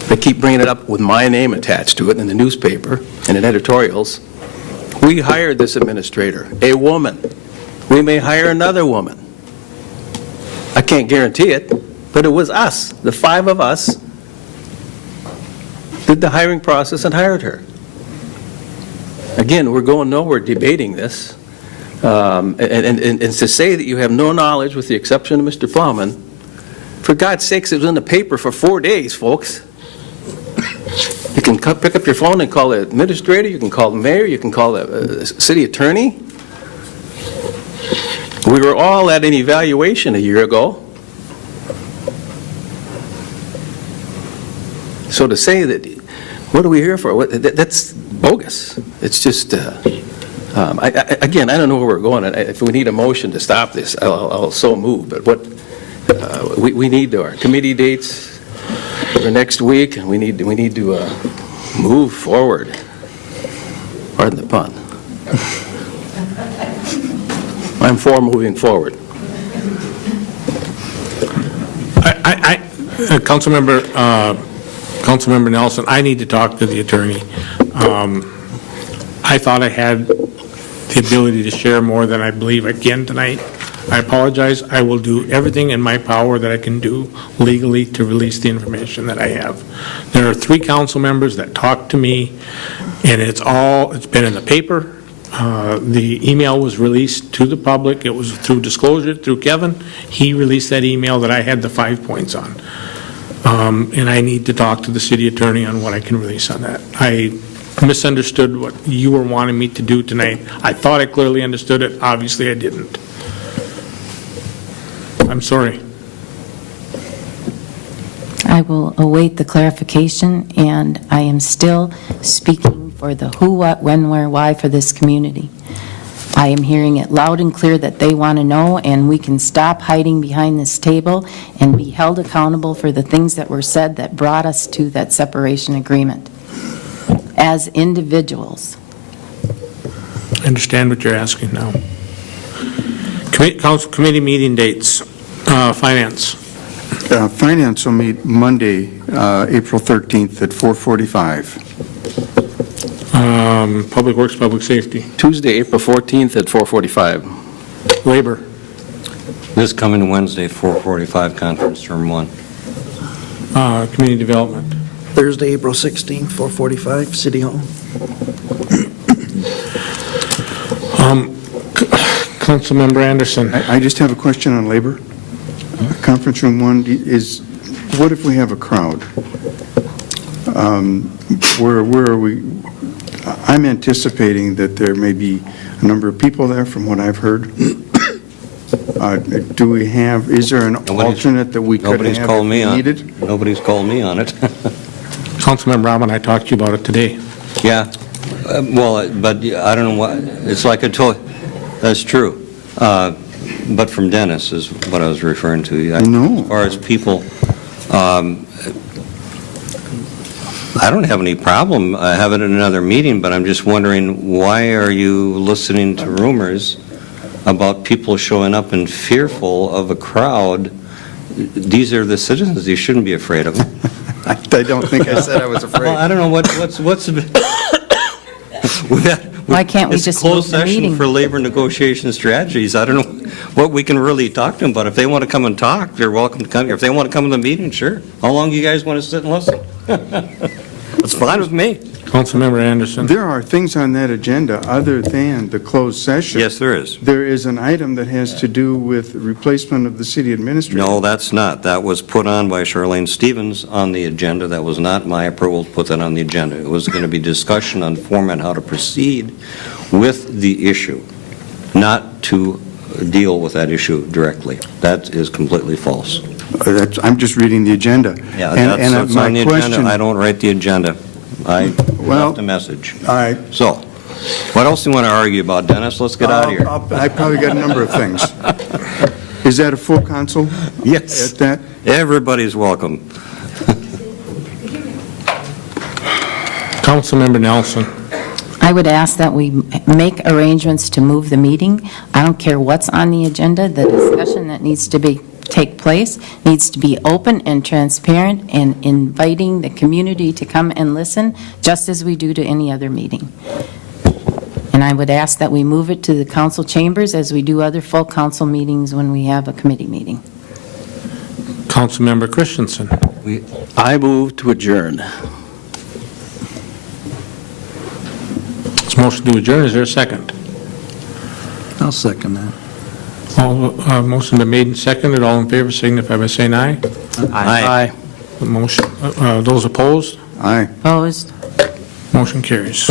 They keep bringing it up with my name attached to it in the newspaper and in editorials. We hired this administrator, a woman. We may hire another woman. I can't guarantee it, but it was us, the 5 of us, did the hiring process and hired her. Again, we're going nowhere debating this. And to say that you have no knowledge, with the exception of Mr. Plowman, for God's sakes, it was in the paper for 4 days, folks. You can pick up your phone and call the administrator, you can call the mayor, you can call the city attorney. We were all at an evaluation a year ago. So to say that, what are we here for? That's bogus. It's just, again, I don't know where we're going. If we need a motion to stop this, I'll so move. But we need our committee dates for next week, and we need to move forward. Pardon the pun. I'm for moving forward. Councilmember Nelson, I need to talk to the attorney. I thought I had the ability to share more than I believe again tonight. I apologize. I will do everything in my power that I can do legally to release the information that I have. There are 3 council members that talked to me, and it's been in the paper, The email was released to the public. It was through disclosure, through Kevin. He released that email that I had the 5 points on. And I need to talk to the city attorney on what I can release on that. I misunderstood what you were wanting me to do tonight. I thought I clearly understood it. Obviously, I didn't. I'm sorry. I will await the clarification, and I am still speaking for the who, what, when, where, why for this community. I am hearing it loud and clear that they want to know, and we can stop hiding behind this table and be held accountable for the things that were said that brought us to that separation agreement as individuals. I understand what you're asking now. Council committee meeting dates. Finance. Finance will meet Monday, April 13th at 4:45. Public Works, Public Safety. Tuesday, April 14th at 4:45. Labor. This coming Wednesday, 4:45, conference room 1. Community Development. Thursday, April 16th, 4:45, City Hall. Councilmember Anderson. I just have a question on labor. Conference room 1 is, what if we have a crowd? Where are we? I'm anticipating that there may be a number of people there from what I've heard. Do we have, is there an alternate that we could have Nobody's called me if on needed? Nobody's called me on it. Councilmember Robin, I talked to you about it today. Yeah, well, but I don't know what, it's like I told, that's true. But from Dennis is what I was referring to. No. As far as people, I don't have any problem having another meeting, but I'm just wondering, why are you listening to rumors about people showing up and fearful of a crowd? These are the citizens. You shouldn't be afraid of them. I don't think I said I was afraid. Well, I don't know what's Why can't we just It's a closed move the session meeting? for labor negotiation strategies. I don't know what we can really talk to them about. If they want to come and talk, they're welcome to come here. If they want to come to the meeting, sure. How long do you guys want to sit and listen? It's fine with me. Councilmember Anderson. There are things on that agenda other than the closed session. Yes, there is. There is an item that has to do with replacement of the city administrator. No, that's not. That was put on by Charlene Stevens on the agenda. That was not my approval to put that on the agenda. It was going to be discussion on format, how to proceed with the issue, not to deal with that issue directly. That is completely false. I'm just reading the agenda. Yeah, And that's my on the question- agenda. I don't write the agenda. I Well, left a message. All right. So, what else do you want to argue about, Dennis? Let's get out of here. I probably got a number of things. Is that a full council? Yes. At that? Everybody's welcome. Councilmember Nelson. I would ask that we make arrangements to move the meeting. I don't care what's on the agenda, the discussion that needs to take place needs to be open and transparent and inviting the community to come and listen, just as we do to any other meeting. And I would ask that we move it to the council chambers as we do other full council meetings when we have a committee meeting. Councilmember Christensen. I move to adjourn. It's motion to adjourn. Is there a second? I'll second that. Motion been made and seconded. All in favor signify by saying aye. Aye. The motion, those opposed? Aye. Opposed? Motion carries.